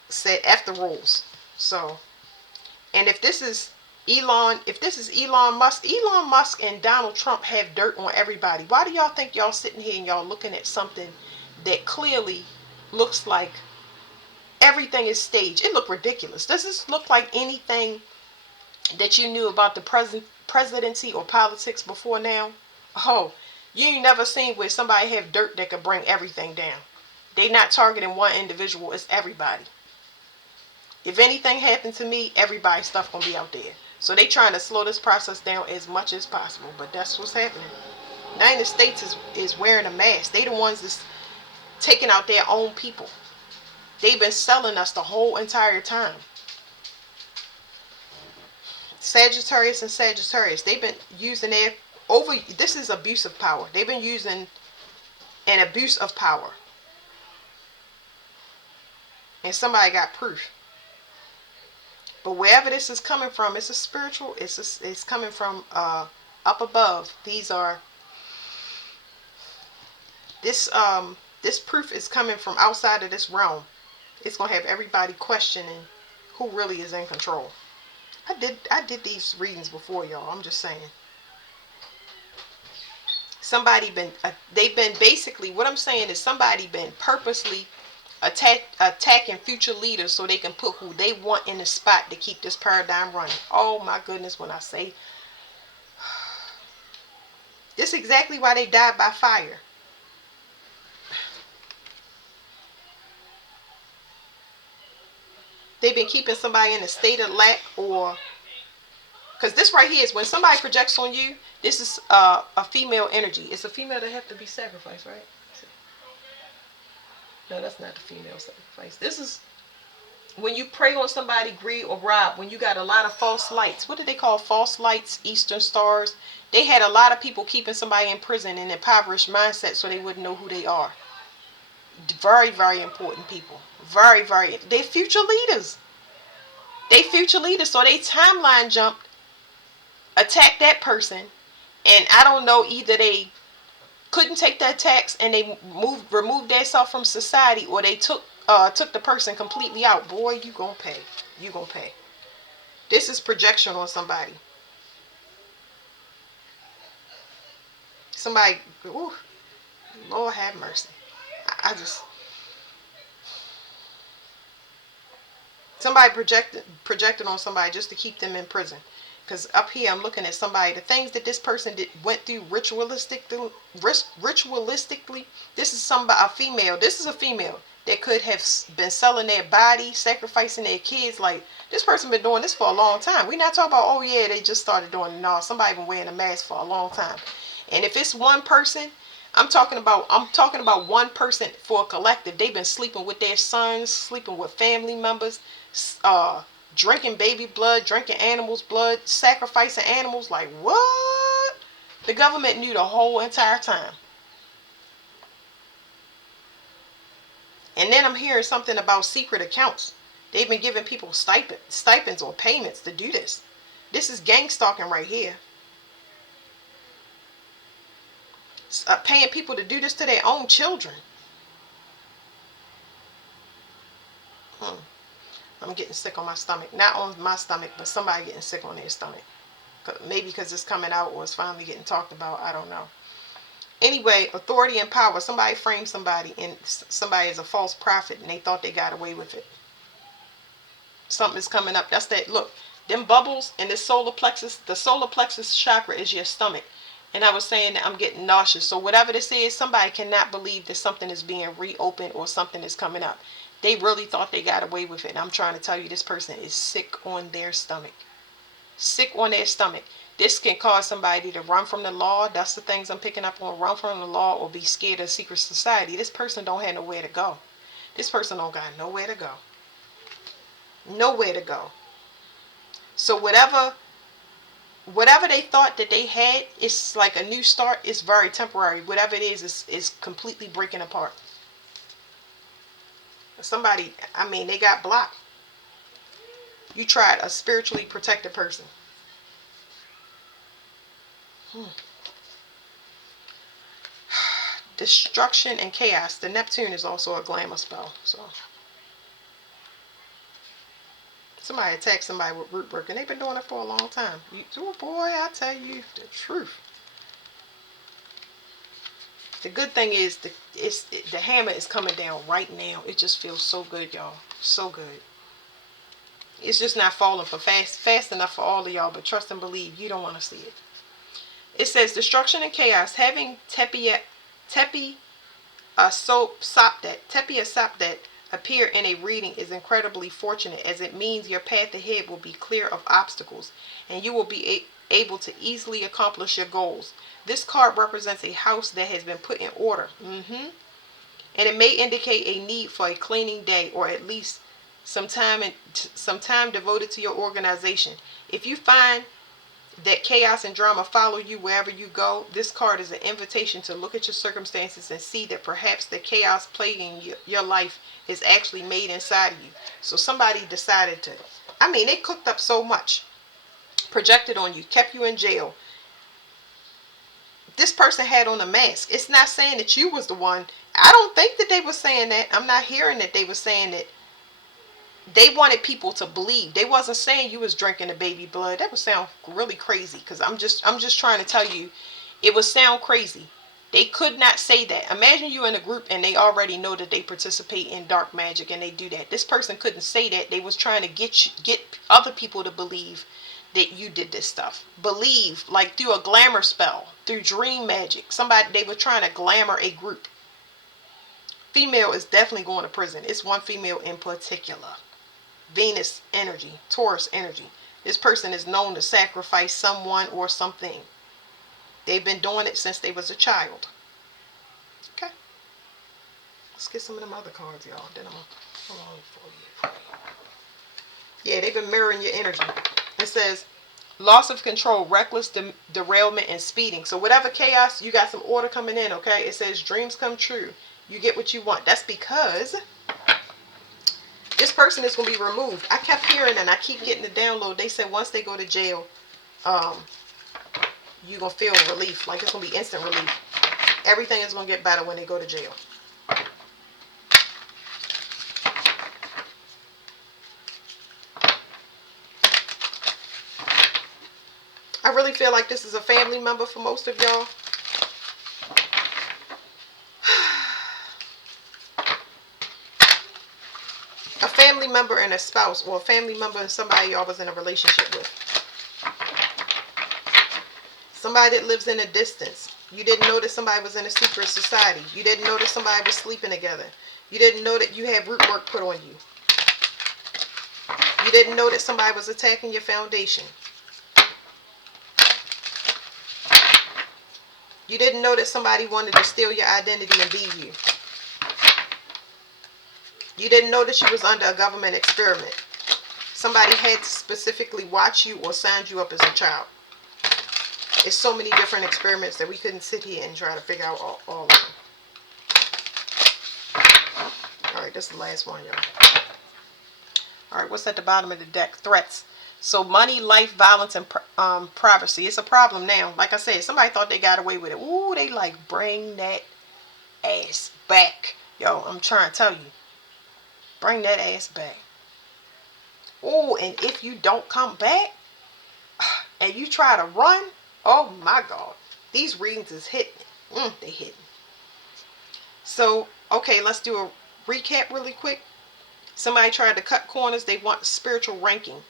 said F the rules. So, and if this is Elon Musk and Donald Trump have dirt on everybody. Why do y'all think y'all sitting here and y'all looking at something that clearly looks like everything is staged? It looked ridiculous. Does this look like anything that you knew about the presidency or politics before now? Oh, you ain't never seen where somebody have dirt that could bring everything down. They not targeting one individual, it's everybody. If anything happened to me, everybody's stuff gonna be out there. So they trying to slow this process down as much as possible, but that's what's happening. The United States is wearing a mask. They the ones that's taking out their own people. They've been selling us the whole entire time. Sagittarius and Sagittarius, they've been using this is abuse of power. They've been using an abuse of power. And somebody got proof. But wherever this is coming from, it's a spiritual, it's coming from up above. This proof is coming from outside of this realm. It's going to have everybody questioning who really is in control. I did these readings before, y'all. I'm just saying. They've been basically, what I'm saying is somebody been purposely attacking future leaders so they can put who they want in the spot to keep this paradigm running. Oh my goodness, when I say this is exactly why they died by fire. They've been keeping somebody in a state of lack, or because this right here is when somebody projects on you. This is a female energy. It's a female that have to be sacrificed, right? No, that's not the female sacrifice. This is when you prey on somebody, greed or rob. When you got a lot of false lights. What do they call false lights? Eastern stars. They had a lot of people keeping somebody in prison in impoverished mindset so they wouldn't know who they are. Very, very important people. Very, very. They future leaders. So they timeline jumped, attacked that person, and I don't know, either they couldn't take the attacks and they removed themselves from society, or they took the person completely out. Boy, you gonna pay. You gonna pay. This is projection on somebody. Somebody, ooh, Lord have mercy. I just, somebody projected on somebody just to keep them in prison. Because up here I'm looking at somebody, the things that this person went through ritualistically. This is a female. This is a female. that could have been selling their body, sacrificing their kids. Like, this person been doing this for a long time. We're not talking about, oh yeah, they just started doing it. No, somebody been wearing a mask for a long time. And if it's one person, I'm talking about one person for a collective. They've been sleeping with their sons, sleeping with family members, uh, drinking baby blood, drinking animals' blood, sacrificing animals. Like, what? The government knew the whole entire time. And then I'm hearing something about secret accounts. They've been giving people stipends or payments to do this. This is gang stalking right here. Paying people to do this to their own children. Hmm. I'm getting sick on my stomach. Not on my stomach, but somebody getting sick on their stomach. Maybe because it's coming out or it's finally getting talked about. I don't know. Anyway, authority and power. Somebody framed somebody and somebody is a false prophet and they thought they got away with it. Something is coming up. That's that. Look, them bubbles in the solar plexus. The solar plexus chakra is your stomach. And I was saying that I'm getting nauseous. So whatever this is, somebody cannot believe that something is being reopened or something is coming up. They really thought they got away with it. And I'm trying to tell you, this person is sick on their stomach. Sick on their stomach. This can cause somebody to run from the law. That's the things I'm picking up on. Run from the law or be scared of secret society. This person don't have nowhere to go. This person don't got nowhere to go. Nowhere to go. So whatever they thought that they had, it's like a new start. It's very temporary. Whatever it is completely breaking apart. Somebody, I mean, they got blocked. You tried a spiritually protected person. Destruction and chaos. The Neptune is also a glamour spell. So somebody attacked somebody with root work, and they've been doing it for a long time. Oh boy, I tell you the truth. The good thing is the hammer is coming down right now. It just feels so good, y'all. So good. It's just not falling for fast enough for all of y'all, but trust and believe, you don't want to see it. It says destruction and chaos. Having Tepi Sapdet appear in a reading is incredibly fortunate, as it means your path ahead will be clear of obstacles and you will be able to easily accomplish your goals. This card represents a house that has been put in order. And it may indicate a need for a cleaning day, or at least some time devoted to your organization. If you find that chaos and drama follow you wherever you go, this card is an invitation to look at your circumstances and see that perhaps the chaos plaguing your life is actually made inside of you. So somebody decided to, I mean, they cooked up so much, projected on you, kept you in jail. This person had on a mask. It's not saying that you was the one. I don't think that they were saying that. I'm not hearing that they were saying that. They wanted people to believe. They wasn't saying you was drinking the baby blood. That would sound really crazy, because I'm just trying to tell you, it would sound crazy. They could not say that. Imagine you in a group and they already know that they participate in dark magic and they do that. This person couldn't say that. They was trying to get other people to believe that you did this stuff. Believe, like through a glamour spell, through dream magic. They were trying to glamour a group. Female is definitely going to prison. It's one female in particular. Venus energy, Taurus energy. This person is known to sacrifice someone or something. They've been doing it since they was a child. Okay. Let's get some of them other cards, y'all. Then I'm going to hold on for you. Yeah, they've been mirroring your energy. It says loss of control, reckless derailment, and speeding. So whatever chaos, you got some order coming in, okay? It says dreams come true. You get what you want. That's because this person is going to be removed. I kept hearing and I keep getting the download. They said once they go to jail, you're going to feel relief. Like it's going to be instant relief. Everything is going to get better when they go to jail. I really feel like this is a family member for most of y'all. A family member and a spouse, or a family member and somebody y'all was in a relationship with. Somebody that lives in a distance. You didn't know that somebody was in a secret society. You didn't know that somebody was sleeping together. You didn't know that you had root work put on you. You didn't know that somebody was attacking your foundation. You didn't know that somebody wanted to steal your identity and be you. You didn't know that you was under a government experiment. Somebody had to specifically watch you or signed you up as a child. It's so many different experiments that we couldn't sit here and try to figure out all of them. Alright, this is the last one, y'all. Alright, what's at the bottom of the deck? Threats. So money, life, violence, and privacy. It's a problem now. Like I said, somebody thought they got away with it. Ooh, they like, bring that ass back. Yo, I'm trying to tell you. Bring that ass back. Ooh, and if you don't come back, and you try to run, oh my God. These readings is hitting. They hitting. So, okay, let's do a recap really quick. Somebody tried to cut corners. They want spiritual ranking.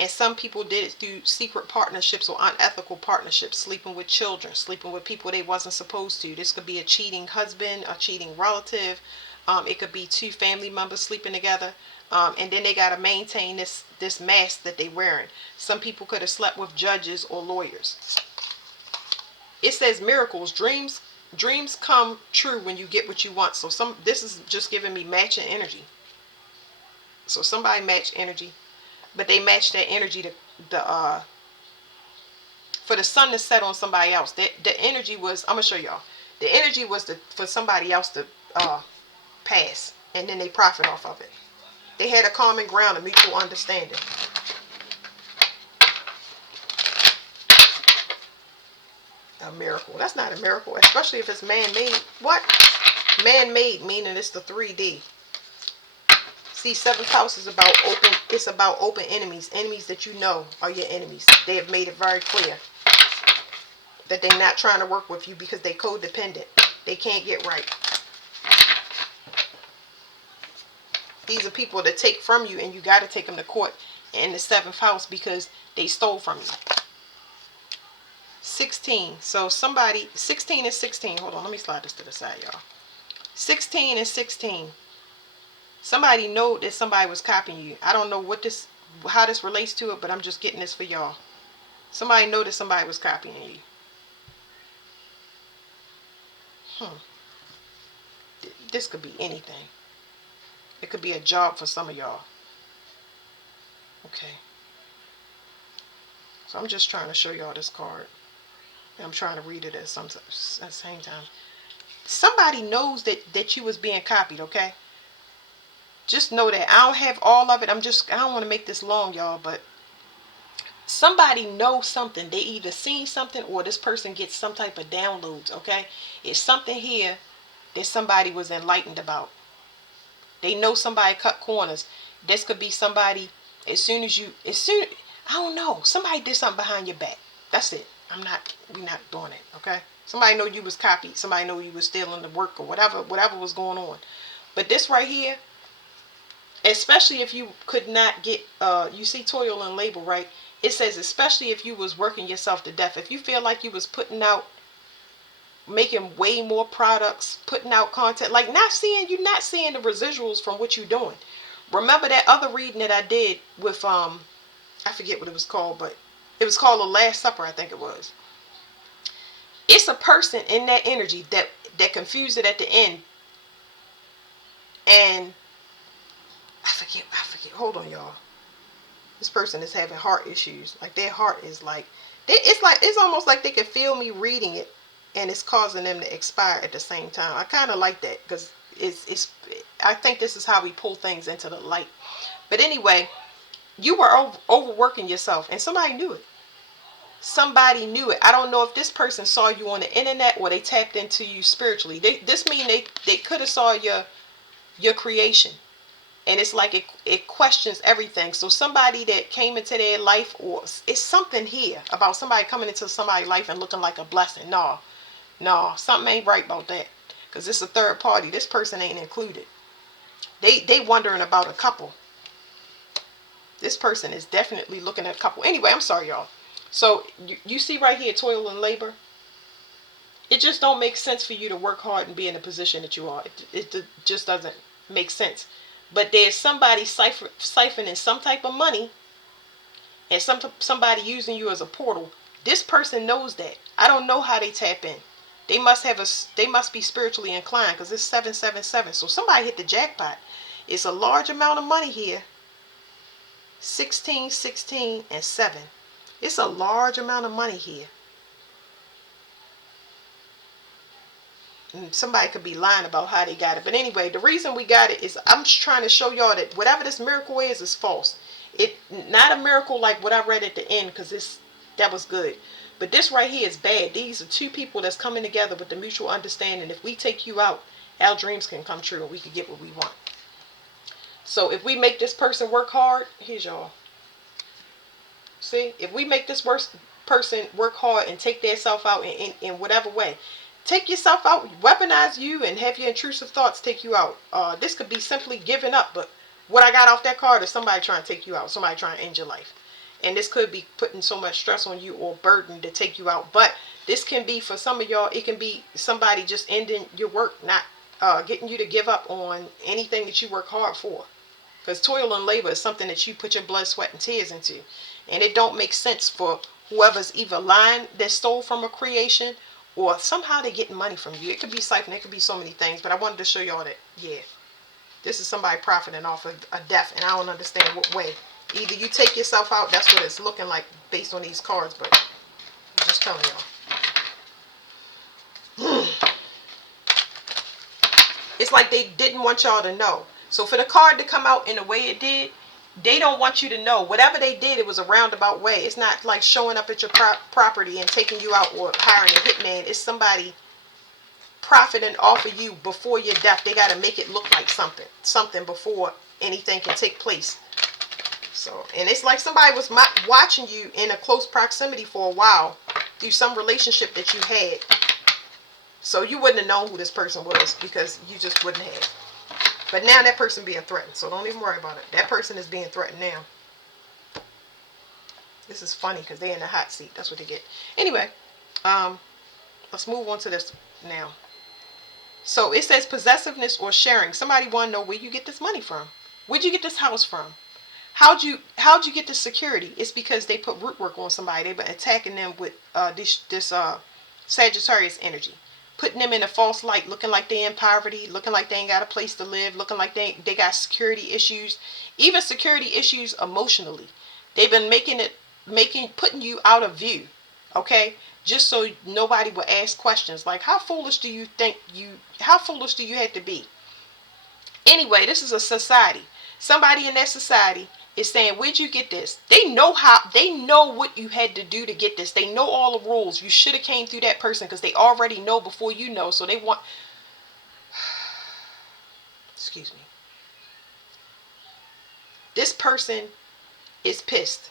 And some people did it through secret partnerships or unethical partnerships, sleeping with children, sleeping with people they wasn't supposed to. This could be a cheating husband, a cheating relative. It could be two family members sleeping together. And then they got to maintain this mask that they wearing. Some people could have slept with judges or lawyers. It says miracles, dreams come true when you get what you want. So this is just giving me matching energy. So somebody matched energy, but they matched that energy to for the sun to set on somebody else. The energy was, I'm gonna show y'all. The energy was for somebody else to pass, and then they profit off of it. They had a common ground, a mutual understanding. A miracle. That's not a miracle, especially if it's man-made. What? Man-made, meaning it's the 3D. See, seventh house is about open. It's about open enemies. Enemies that you know are your enemies. They have made it very clear that they're not trying to work with you because they're codependent. They can't get right. These are people that take from you, and you got to take them to court in the seventh house because they stole from you. 16. So somebody, 16 and 16. Hold on, let me slide this to the side, y'all. 16 and 16. Somebody know that somebody was copying you. I don't know how this relates to it, but I'm just getting this for y'all. Somebody know that somebody was copying you. This could be anything. It could be a job for some of y'all. Okay. So I'm just trying to show y'all this card. And I'm trying to read it at the same time. Somebody knows that you was being copied, okay? Just know that. I don't have all of it. I don't want to make this long, y'all, but somebody knows something. They either seen something or this person gets some type of downloads, okay? It's something here that somebody was enlightened about. They know somebody cut corners. This could be somebody, I don't know. Somebody did something behind your back. That's it. We're not doing it, okay? Somebody know you was copied. Somebody know you was stealing the work or whatever was going on. But this right here, especially if you could not get, you see toil and labor, right? It says especially if you was working yourself to death. If you feel like you was putting out, making way more products, putting out content, like you're not seeing the residuals from what you're doing. Remember that other reading that I did with, I forget what it was called, but it was called The Last Supper, I think it was. It's a person in that energy that confused it at the end. And I forget. Hold on, y'all. This person is having heart issues. Like their heart is like, it's almost like they can feel me reading it, and it's causing them to expire at the same time. I kind of like that because I think this is how we pull things into the light. But anyway, you were overworking yourself, and somebody knew it. Somebody knew it. I don't know if this person saw you on the internet or they tapped into you spiritually. This mean they could have saw your creation. And it's like it questions everything. So somebody that came into their life, or it's something here about somebody coming into somebody's life and looking like a blessing. No, something ain't right about that. Because it's a third party. This person ain't included. They wondering about a couple. This person is definitely looking at a couple. Anyway, I'm sorry, y'all. So you see right here, toil and labor. It just don't make sense for you to work hard and be in the position that you are. It just doesn't. make sense. But there's somebody siphoning some type of money, and somebody using you as a portal. This person knows that. I don't know how they tap in. They must be spiritually inclined, because it's 777. So somebody hit the jackpot. It's a large amount of money here. 16, 16, and 7. It's a large amount of money here. And somebody could be lying about how they got it. But anyway, the reason we got it is I'm just trying to show y'all that whatever this miracle is false. It not a miracle like what I read at the end, because that was good. But this right here is bad. These are two people that's coming together with the mutual understanding. If we take you out, our dreams can come true and we can get what we want. So if we make this person work hard, here's y'all. See, if we make this person work hard and take their self out in whatever way, take yourself out, weaponize you, and have your intrusive thoughts take you out. This could be simply giving up, but what I got off that card is somebody trying to take you out, somebody trying to end your life. And this could be putting so much stress on you or burden to take you out. But this can be, for some of y'all, it can be somebody just ending your work, not getting you to give up on anything that you work hard for. Because toil and labor is something that you put your blood, sweat, and tears into. And it don't make sense for whoever's either lying that stole from a creation, or somehow they're getting money from you. It could be siphon, it could be so many things. But I wanted to show y'all that, yeah, this is somebody profiting off of a death. And I don't understand what way. Either you take yourself out, that's what it's looking like based on these cards. But I'm just telling y'all. It's like they didn't want y'all to know. So for the card to come out in the way it did, they don't want you to know. Whatever they did, it was a roundabout way. It's not like showing up at your property and taking you out or hiring a hitman. It's somebody profiting off of you before your death. They got to make it look like something before anything can take place. So, and it's like somebody was watching you in a close proximity for a while through some relationship that you had. So you wouldn't have known who this person was, because you just wouldn't have. But now that person being threatened, so don't even worry about it. That person is being threatened now. This is funny because they're in the hot seat. That's what they get. Anyway, let's move on to this now. So it says possessiveness or sharing. Somebody want to know where you get this money from. Where'd you get this house from? How'd you get this security? It's because they put root work on somebody. They've been attacking them with this Sagittarius energy. Putting them in a false light, looking like they're in poverty, looking like they ain't got a place to live, looking like they got security issues, even security issues emotionally. They've been putting you out of view, okay? Just so nobody will ask questions like, how foolish do you have to be? Anyway, this is a society. Somebody in that society is saying, where'd you get this? They know what you had to do to get this. They know all the rules. You should have came through that person, because they already know before you know. So they want, excuse me. This person is pissed.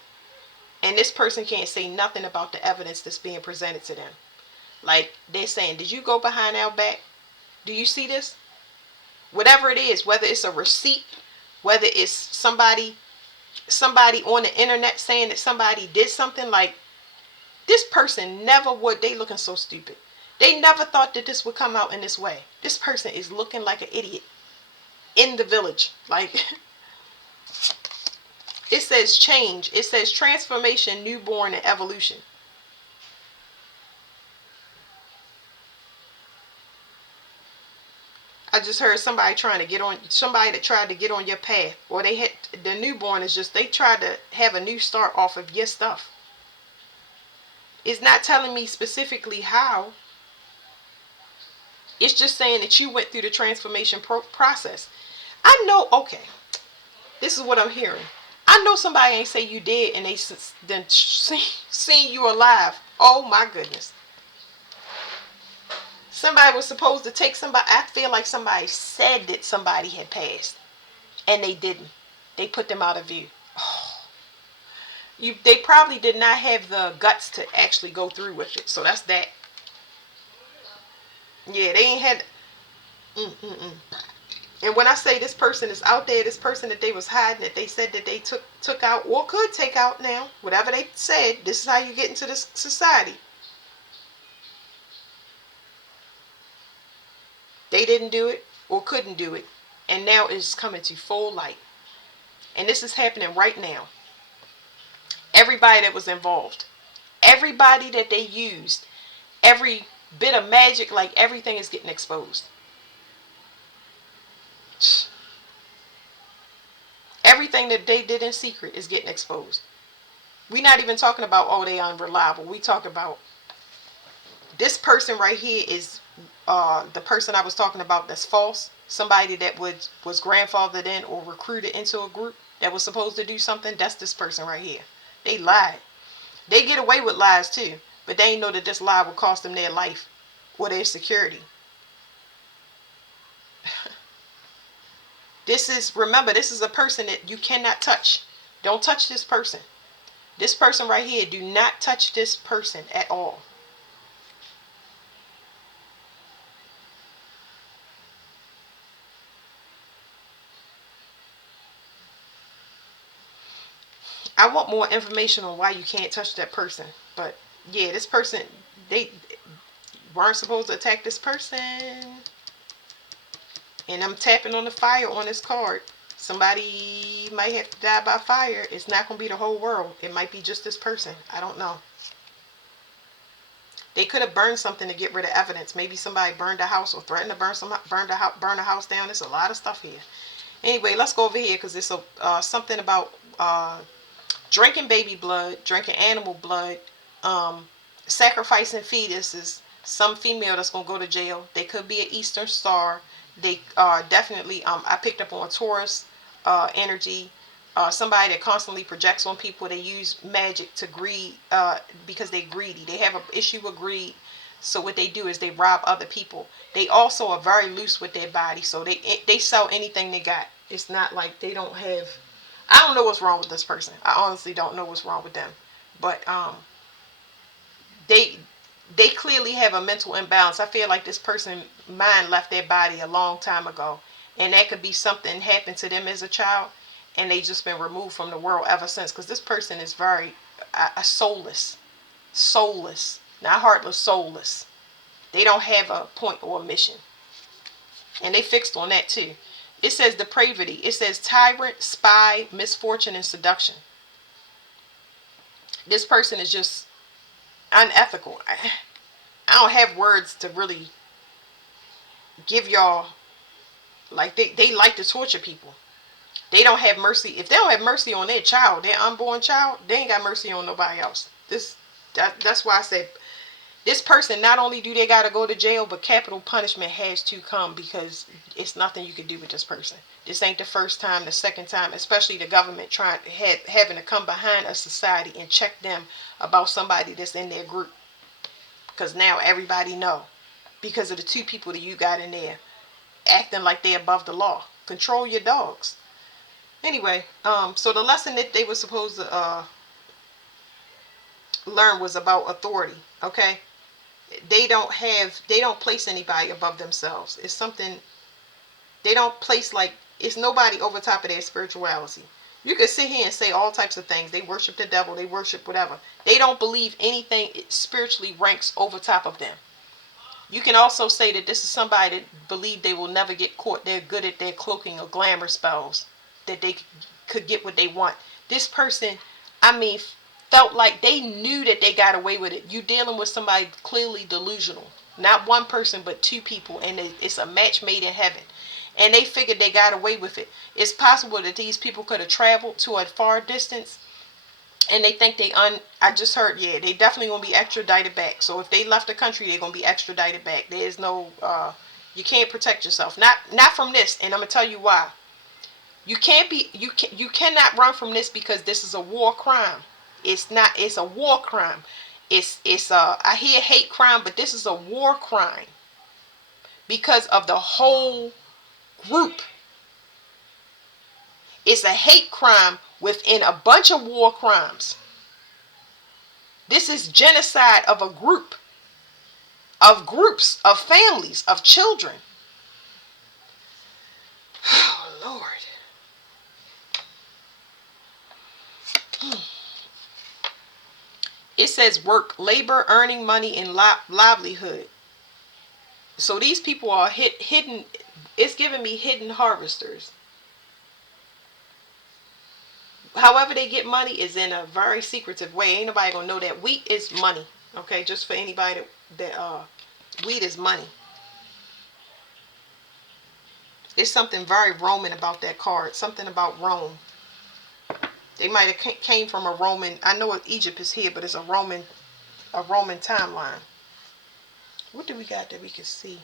And this person can't say nothing about the evidence that's being presented to them. Like, they're saying, did you go behind our back? Do you see this? Whatever it is, whether it's a receipt, whether it's somebody on the internet saying that somebody did something, like, this person never would. They looking so stupid. They never thought that this would come out in this way. This person is looking like an idiot in the village. Like, it says change. It says transformation, newborn, and evolution. I just heard somebody that tried to get on your path, or the newborn is just, they tried to have a new start off of your stuff. It's not telling me specifically how. It's just saying that you went through the transformation process. I know, okay, this is what I'm hearing. I know somebody ain't say you did, and they then seen you alive. Oh my goodness. Somebody was supposed to take somebody. I feel like somebody said that somebody had passed, and they didn't. They put them out of view. Oh. They probably did not have the guts to actually go through with it. So that's that. Yeah, they ain't had. And when I say this person is out there, this person that they was hiding, that they said that they took out or could take out now, whatever they said, this is how you get into this society. They didn't do it or couldn't do it. and now it's coming to full light. And this is happening right now. Everybody that was involved, everybody that they used, every bit of magic, like everything is getting exposed. Everything that they did in secret is getting exposed. We're not even talking about, oh, they unreliable. We talk about this person right here is the person I was talking about that's false. Somebody that was grandfathered in or recruited into a group that was supposed to do something. That's this person right here. They lied. They get away with lies too, but they ain't know that this lie would cost them their life or their security. Remember, this is a person that you cannot touch. Don't touch this person. This person right here, do not touch this person at all. I want more information on why you can't touch that person. But yeah, this person, they weren't supposed to attack this person. And I'm tapping on the fire on this card. Somebody might have to die by fire. It's not going to be the whole world. It might be just this person. I don't know. They could have burned something to get rid of evidence. Maybe somebody burned a house or threatened to burn a house down. There's a lot of stuff here. Anyway, let's go over here because it's something about drinking baby blood, drinking animal blood, sacrificing fetuses. Some female that's gonna go to jail. They could be an Eastern Star. They definitely. I picked up on Taurus energy. Somebody that constantly projects on people. They use magic to greed because they're greedy. They have an issue with greed. So what they do is they rob other people. They also are very loose with their body. So they sell anything they got. It's not like they don't have. I don't know what's wrong with this person. I honestly don't know what's wrong with them. But they they clearly have a mental imbalance. I feel like this person mind left their body a long time ago. And that could be something happened to them as a child and they just been removed from the world ever since. Because this person is very soulless. Soulless. Not heartless, soulless. They don't have a point or a mission. And they fixed on that too. It says depravity. It says tyrant, spy, misfortune, and seduction. This person is just unethical. I don't have words to really give y'all. Like they like to torture people. They don't have mercy. If they don't have mercy on their child, their unborn child, they ain't got mercy on nobody else. That's why I said this person, not only do they gotta go to jail, but capital punishment has to come because it's nothing you can do with this person. This ain't the first time, the second time, especially the government having to come behind a society and check them about somebody that's in their group. Because now everybody know because of the two people that you got in there acting like they above the law. Control your dogs. Anyway, so the lesson that they were supposed to learn was about authority. Okay, they don't place anybody above themselves. It's something they don't place, like it's nobody over top of their spirituality. You could sit here and say all types of things. They worship the devil. They worship whatever. They don't believe anything spiritually ranks over top of them. You can also say that this is somebody that believe they will never get caught. They're good at their cloaking or glamour spells. That they could get what they want. This person, I mean, felt like they knew that they got away with it. You dealing with somebody clearly delusional. Not one person, but two people. And it's a match made in heaven. And they figured they got away with it. It's possible that these people could have traveled to a far distance and they think I just heard, yeah, they definitely gonna be extradited back. So if they left the country, they're gonna be extradited back. There's no you can't protect yourself, not from this. And I'm gonna tell you why. You cannot run from this because this is a war crime. It's a war crime. It's I hear hate crime, but this is a war crime because of the whole group. It's a hate crime within a bunch of war crimes. This is genocide of a group, of groups, of families, of children. Oh, Lord. It says work, labor, earning money, and livelihood. So these people are hidden. It's giving me hidden harvesters. However they get money is in a very secretive way. Ain't nobody gonna know that wheat is money. Okay, just for anybody that wheat is money. It's something very Roman about that card. Something about Rome. They might have came from a Roman. I know Egypt is here, but it's a Roman timeline. What do we got that we can see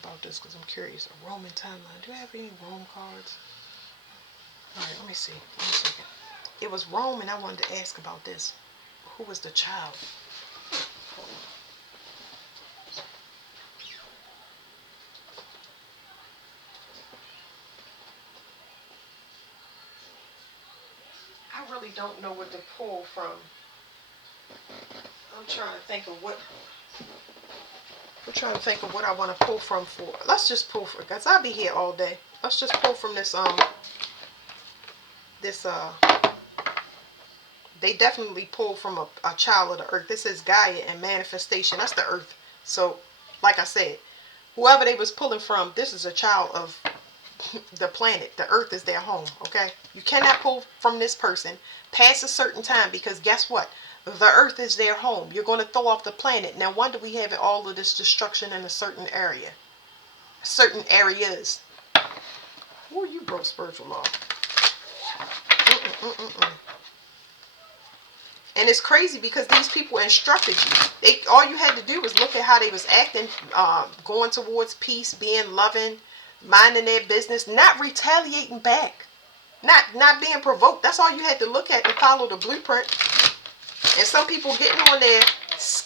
about this? Because I'm curious. A Roman timeline. Do I have any Rome cards? All right, let me see. One second. It was Rome, and I wanted to ask about this. Who was the child? I really don't know what to pull from. I'm trying to think of what. I'm trying to think of what I want to pull from for. Let's just pull for, because I'll be here all day. Let's just pull from this. They definitely pull from a child of the earth. This is Gaia and manifestation. That's the earth. So, like I said, whoever they was pulling from, this is a child of the planet. The earth is their home. Okay, you cannot pull from this person past a certain time, because guess what? The earth is their home. You're going to throw off the planet. Now, why do we have all of this destruction in a certain area? Certain areas. Ooh, you broke spiritual law. Mm-mm-mm-mm. And it's crazy because these people instructed you. All you had to do was look at how they was acting, going towards peace, being loving, minding their business, not retaliating back, not being provoked. That's all you had to look at to follow the blueprint. And some people getting on there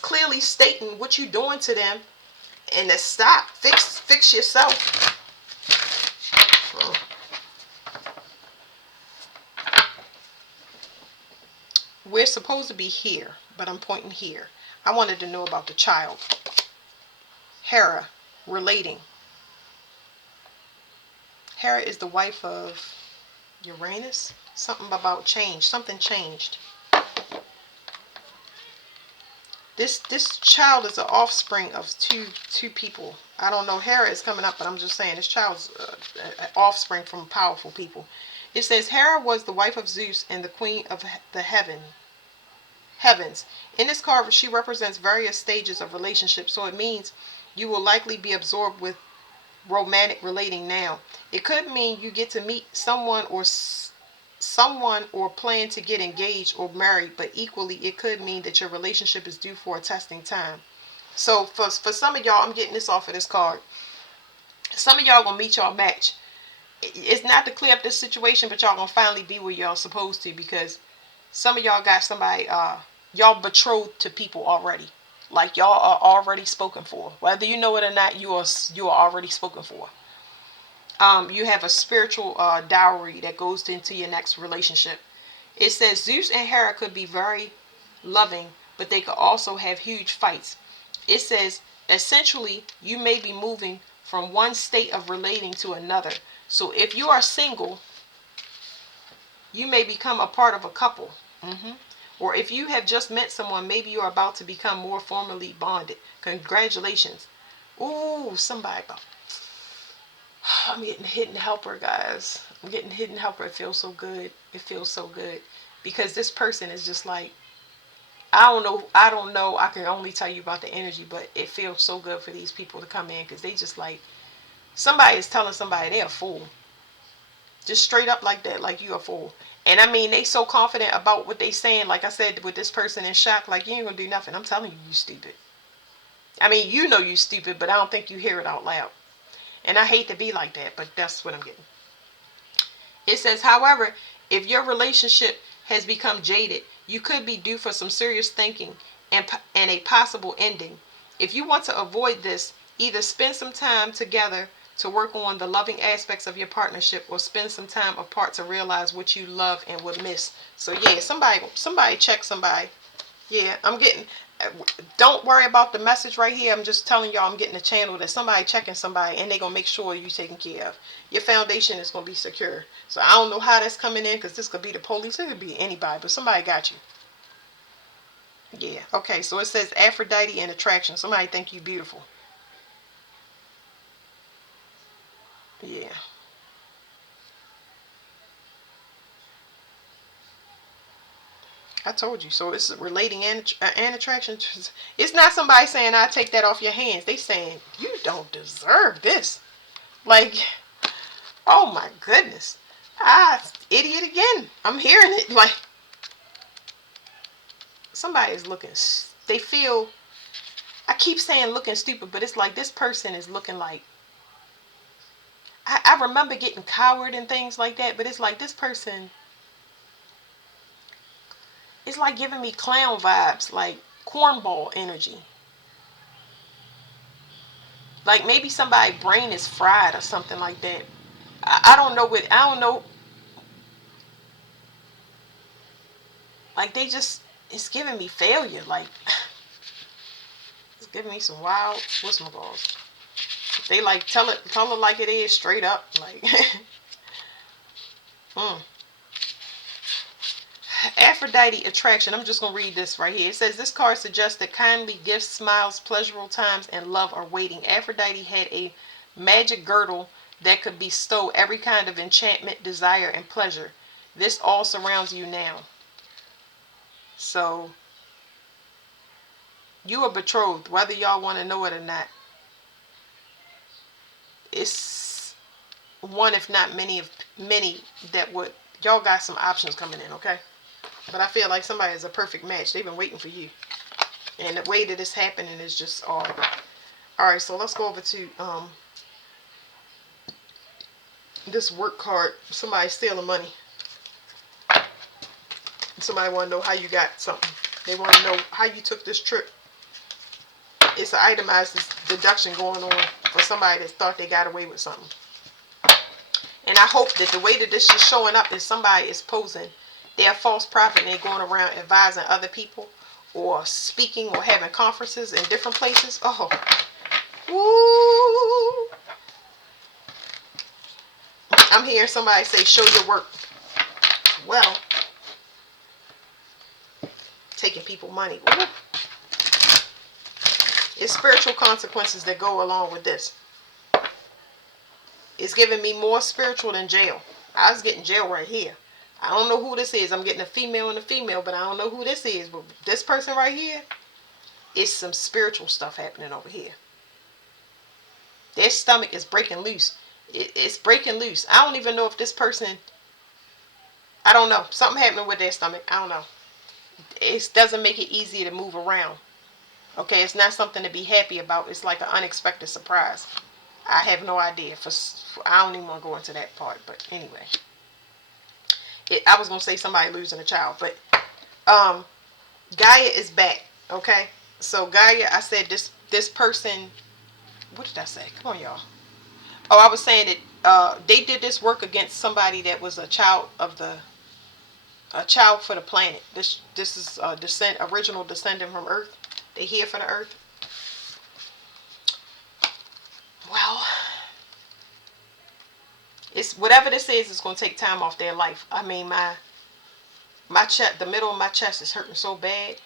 clearly stating what you're doing to them, and to stop, fix yourself. We're supposed to be here, but I'm pointing here. I wanted to know about the child. Hera, relating. Hera is the wife of Uranus. Something about change. Something changed. This child is an offspring of two people. I don't know. Hera is coming up, but I'm just saying this child's an offspring from powerful people. It says Hera was the wife of Zeus and the queen of the heavens. In this card, she represents various stages of relationships, so it means you will likely be absorbed with romantic relating now. It could mean you get to meet someone or plan to get engaged or married, but equally it could mean that your relationship is due for a testing time. So for some of y'all, I'm getting this off of this card. Some of y'all gonna meet y'all match. It's not to clear up this situation, but y'all gonna finally be where y'all supposed to, because some of y'all got somebody, y'all betrothed to people already. Like y'all are already spoken for. Whether you know it or not, you are already spoken for. You have a spiritual dowry that goes into your next relationship. It says Zeus and Hera could be very loving, but they could also have huge fights. It says essentially you may be moving from one state of relating to another. So if you are single, you may become a part of a couple. Or if you have just met someone, maybe you're about to become more formally bonded. Congratulations. Ooh, somebody. I'm getting hidden helper, guys. I'm getting hidden helper. It feels so good. It feels so good. Because this person is just like, I don't know. I don't know. I can only tell you about the energy, but it feels so good for these people to come in, because they just like, somebody is telling somebody they're a fool. Just straight up like that, like you a fool. And I mean, they so confident about what they saying. Like I said, with this person in shock, like, you ain't gonna do nothing. I'm telling you, you stupid. I mean, you know you stupid, but I don't think you hear it out loud. And I hate to be like that, but that's what I'm getting. It says, however, if your relationship has become jaded, you could be due for some serious thinking and a possible ending. If you want to avoid this, either spend some time together to work on the loving aspects of your partnership, or spend some time apart to realize what you love and would miss. So yeah, somebody check somebody. Yeah, I'm getting. Don't worry about the message right here. I'm just telling y'all, I'm getting a channel that somebody checking somebody, and they gonna make sure you taken care of. Your foundation is gonna be secure. So I don't know how that's coming in, because this could be the police. It could be anybody, but somebody got you. Yeah. Okay. So it says Aphrodite and attraction. Somebody think you beautiful. I told you. So it's relating and attraction. It's not somebody saying, I take that off your hands. They saying, you don't deserve this. Like, oh my goodness. Idiot again. I'm hearing it. Like, somebody is looking, they feel, I keep saying looking stupid, but it's like this person is looking like, I remember getting coward and things like that, but it's like this person, it's like giving me clown vibes, like cornball energy. Like maybe somebody's brain is fried or something like that. I don't know what, I don't know. Like they just, it's giving me failure. Like it's giving me some wild what's-my-balls. They like tell it like it is, straight up. Like mm. Aphrodite attraction. I'm just gonna read this right here. It says this card suggests that kindly gifts, smiles, pleasurable times, and love are waiting. Aphrodite had a magic girdle that could bestow every kind of enchantment, desire, and pleasure. This all surrounds you now. So you are betrothed, whether y'all want to know it or not. It's one, if not many that would. Y'all got some options coming in, okay? But I feel like somebody is a perfect match. They've been waiting for you. And the way that it's happening is just all. Alright, so let's go over to this work card. Somebody stealing money. Somebody want to know how you got something. They want to know how you took this trip. It's an itemized deduction going on for somebody that thought they got away with something. And I hope that the way that this is showing up is somebody is posing they're a false prophet and they're going around advising other people or speaking or having conferences in different places. Oh, woo. I'm hearing somebody say, show your work. Well, taking people money. Ooh. It's spiritual consequences that go along with this. It's giving me more spiritual than jail. I was getting jail right here. I don't know who this is. I'm getting a female and a female, but I don't know who this is. But this person right here, it's some spiritual stuff happening over here. Their stomach is breaking loose. It's breaking loose. I don't even know if this person, I don't know. Something happening with their stomach. I don't know. It doesn't make it easy to move around. Okay, it's not something to be happy about. It's like an unexpected surprise. I have no idea. I don't even want to go into that part. But anyway, I was gonna say somebody losing a child, but Gaia is back. Okay, so Gaia, I said this person. What did I say? Come on, y'all. Oh, I was saying that they did this work against somebody that was a child for the planet. This is a original descendant from Earth. They here for the Earth. Well, it's whatever this is. It's gonna take time off their life. I mean, my chest, the middle of my chest is hurting so bad.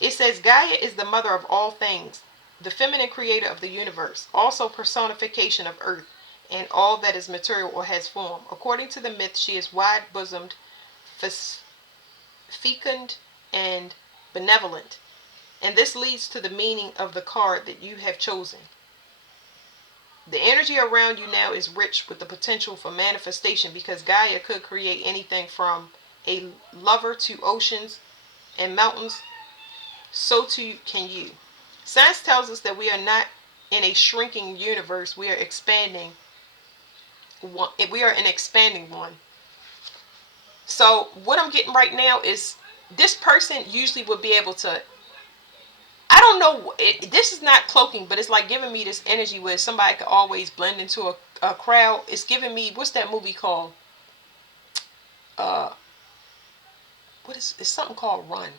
It says Gaia is the mother of all things, the feminine creator of the universe, also personification of Earth and all that is material or has form. According to the myth, she is wide-bosomed, fecund, and benevolent. And this leads to the meaning of the card that you have chosen. The energy around you now is rich with the potential for manifestation because Gaia could create anything from a lover to oceans and mountains. So too can you. Science tells us that we are not in a shrinking universe. We are expanding. We are an expanding one. So what I'm getting right now is this person usually would be able to. I don't know. This is not cloaking, but it's like giving me this energy where somebody could always blend into a crowd. It's giving me, what's that movie called? Uh, it's something called Run.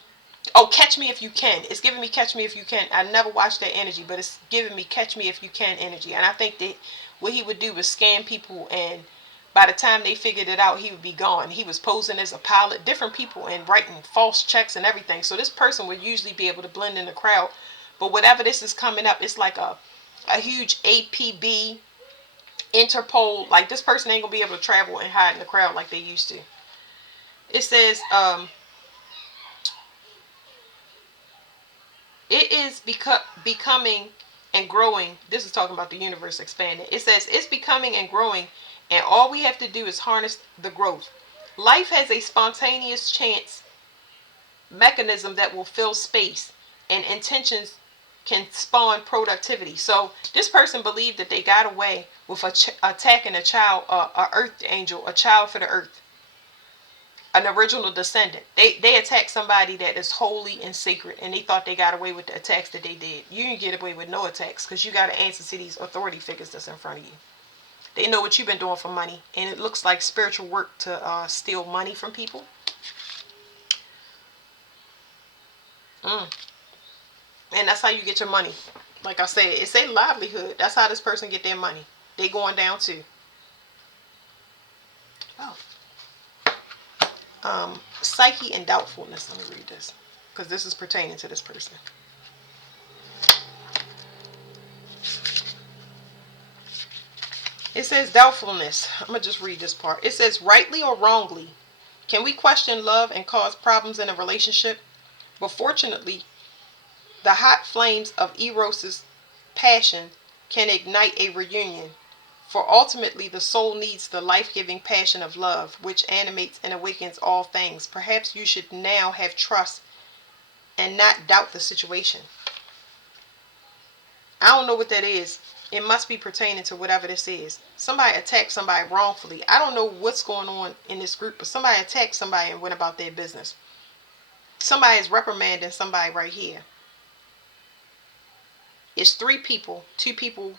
Oh, Catch Me If You Can. It's giving me Catch Me If You Can. I never watched that energy, but it's giving me Catch Me If You Can energy. And I think that what he would do was scam people, and by the time they figured it out, he would be gone. He was posing as a pilot, different people, and writing false checks and everything. So this person would usually be able to blend in the crowd. But whatever this is coming up, it's like a huge APB, Interpol. Like this person ain't going to be able to travel and hide in the crowd like they used to. It says it is becoming and growing. This is talking about the universe expanding. It says it's becoming and growing, and all we have to do is harness the growth. Life has a spontaneous chance mechanism that will fill space, and intentions can spawn productivity. So this person believed that they got away with attacking a child, a earth angel, a child for the earth, an original descendant. They attacked somebody that is holy and sacred, and they thought they got away with the attacks that they did. You didn't get away with no attacks because you got to answer to these authority figures that's in front of you. They know what you've been doing for money, and it looks like spiritual work to steal money from people. Mm. And that's how you get your money. Like I said, it's a livelihood. That's how this person get their money. They going down too. Oh. Psyche and doubtfulness. Let me read this because this is pertaining to this person. It says doubtfulness. I'm going to just read this part. It says, rightly or wrongly, can we question love and cause problems in a relationship? But fortunately, the hot flames of Eros's passion can ignite a reunion. For ultimately, the soul needs the life-giving passion of love, which animates and awakens all things. Perhaps you should now have trust and not doubt the situation. I don't know what that is. It must be pertaining to whatever this is. Somebody attacked somebody wrongfully. I don't know what's going on in this group, but somebody attacked somebody and went about their business. Somebody is reprimanding somebody right here. It's 3 people, 2 people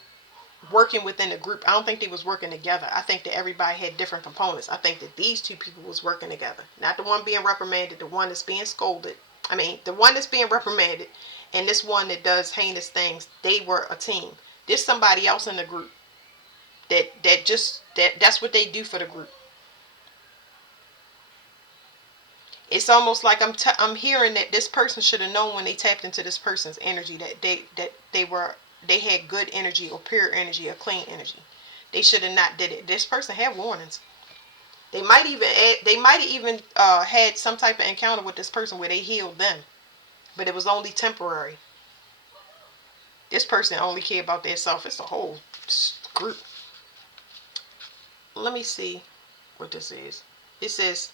working within the group. I don't think they was working together. I think that everybody had different components. I think that these 2 people was working together. Not the one being reprimanded, the one that's being scolded. I mean, the one that's being reprimanded and this one that does heinous things. They were a team. There's somebody else in the group that's what they do for the group. It's almost like I'm hearing that this person should have known when they tapped into this person's energy that they had good energy or pure energy or clean energy. They should have not did it. This person had warnings. They might even had some type of encounter with this person where they healed them, but it was only temporary. This person only care about their self. It's a whole group. Let me see what this is. It says,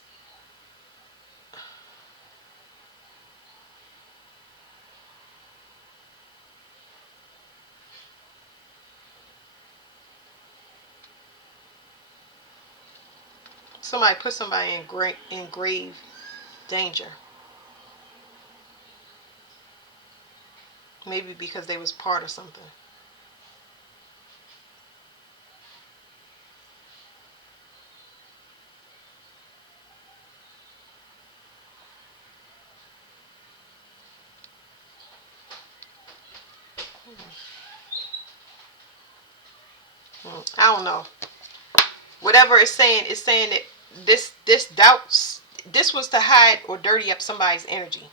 somebody put somebody in grave danger. Maybe because they was part of something. I don't know. Whatever it's saying that this doubts, this was to hide or dirty up somebody's energy.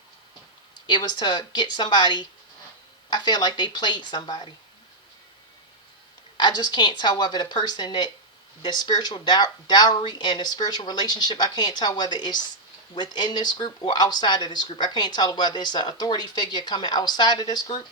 It was to get somebody. I feel like they played somebody. I just can't tell whether the person that the spiritual dowry and the spiritual relationship, I can't tell whether it's within this group or outside of this group. I can't tell whether it's an authority figure coming outside of this group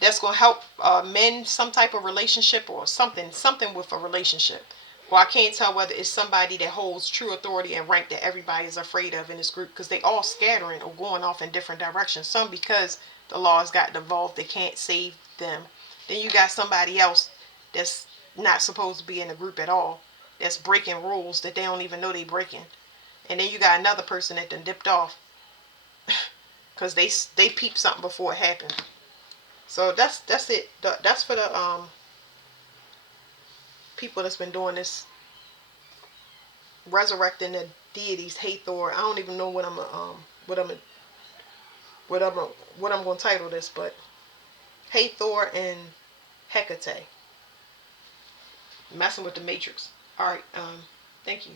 that's going to help mend some type of relationship or something with a relationship. Or I can't tell whether it's somebody that holds true authority and rank that everybody is afraid of in this group because they all scattering or going off in different directions. Some because the laws got devolved, they can't save them. Then you got somebody else that's not supposed to be in the group at all, that's breaking rules that they don't even know they breaking. And then you got another person that done dipped off because they peeped something before it happened. So that's it. That's for the people that's been doing this, resurrecting the deities. Hathor. I don't even know what I'm what I'm what I'm what I'm going to title this, but Hathor and Hecate, messing with the matrix. All right. Thank you.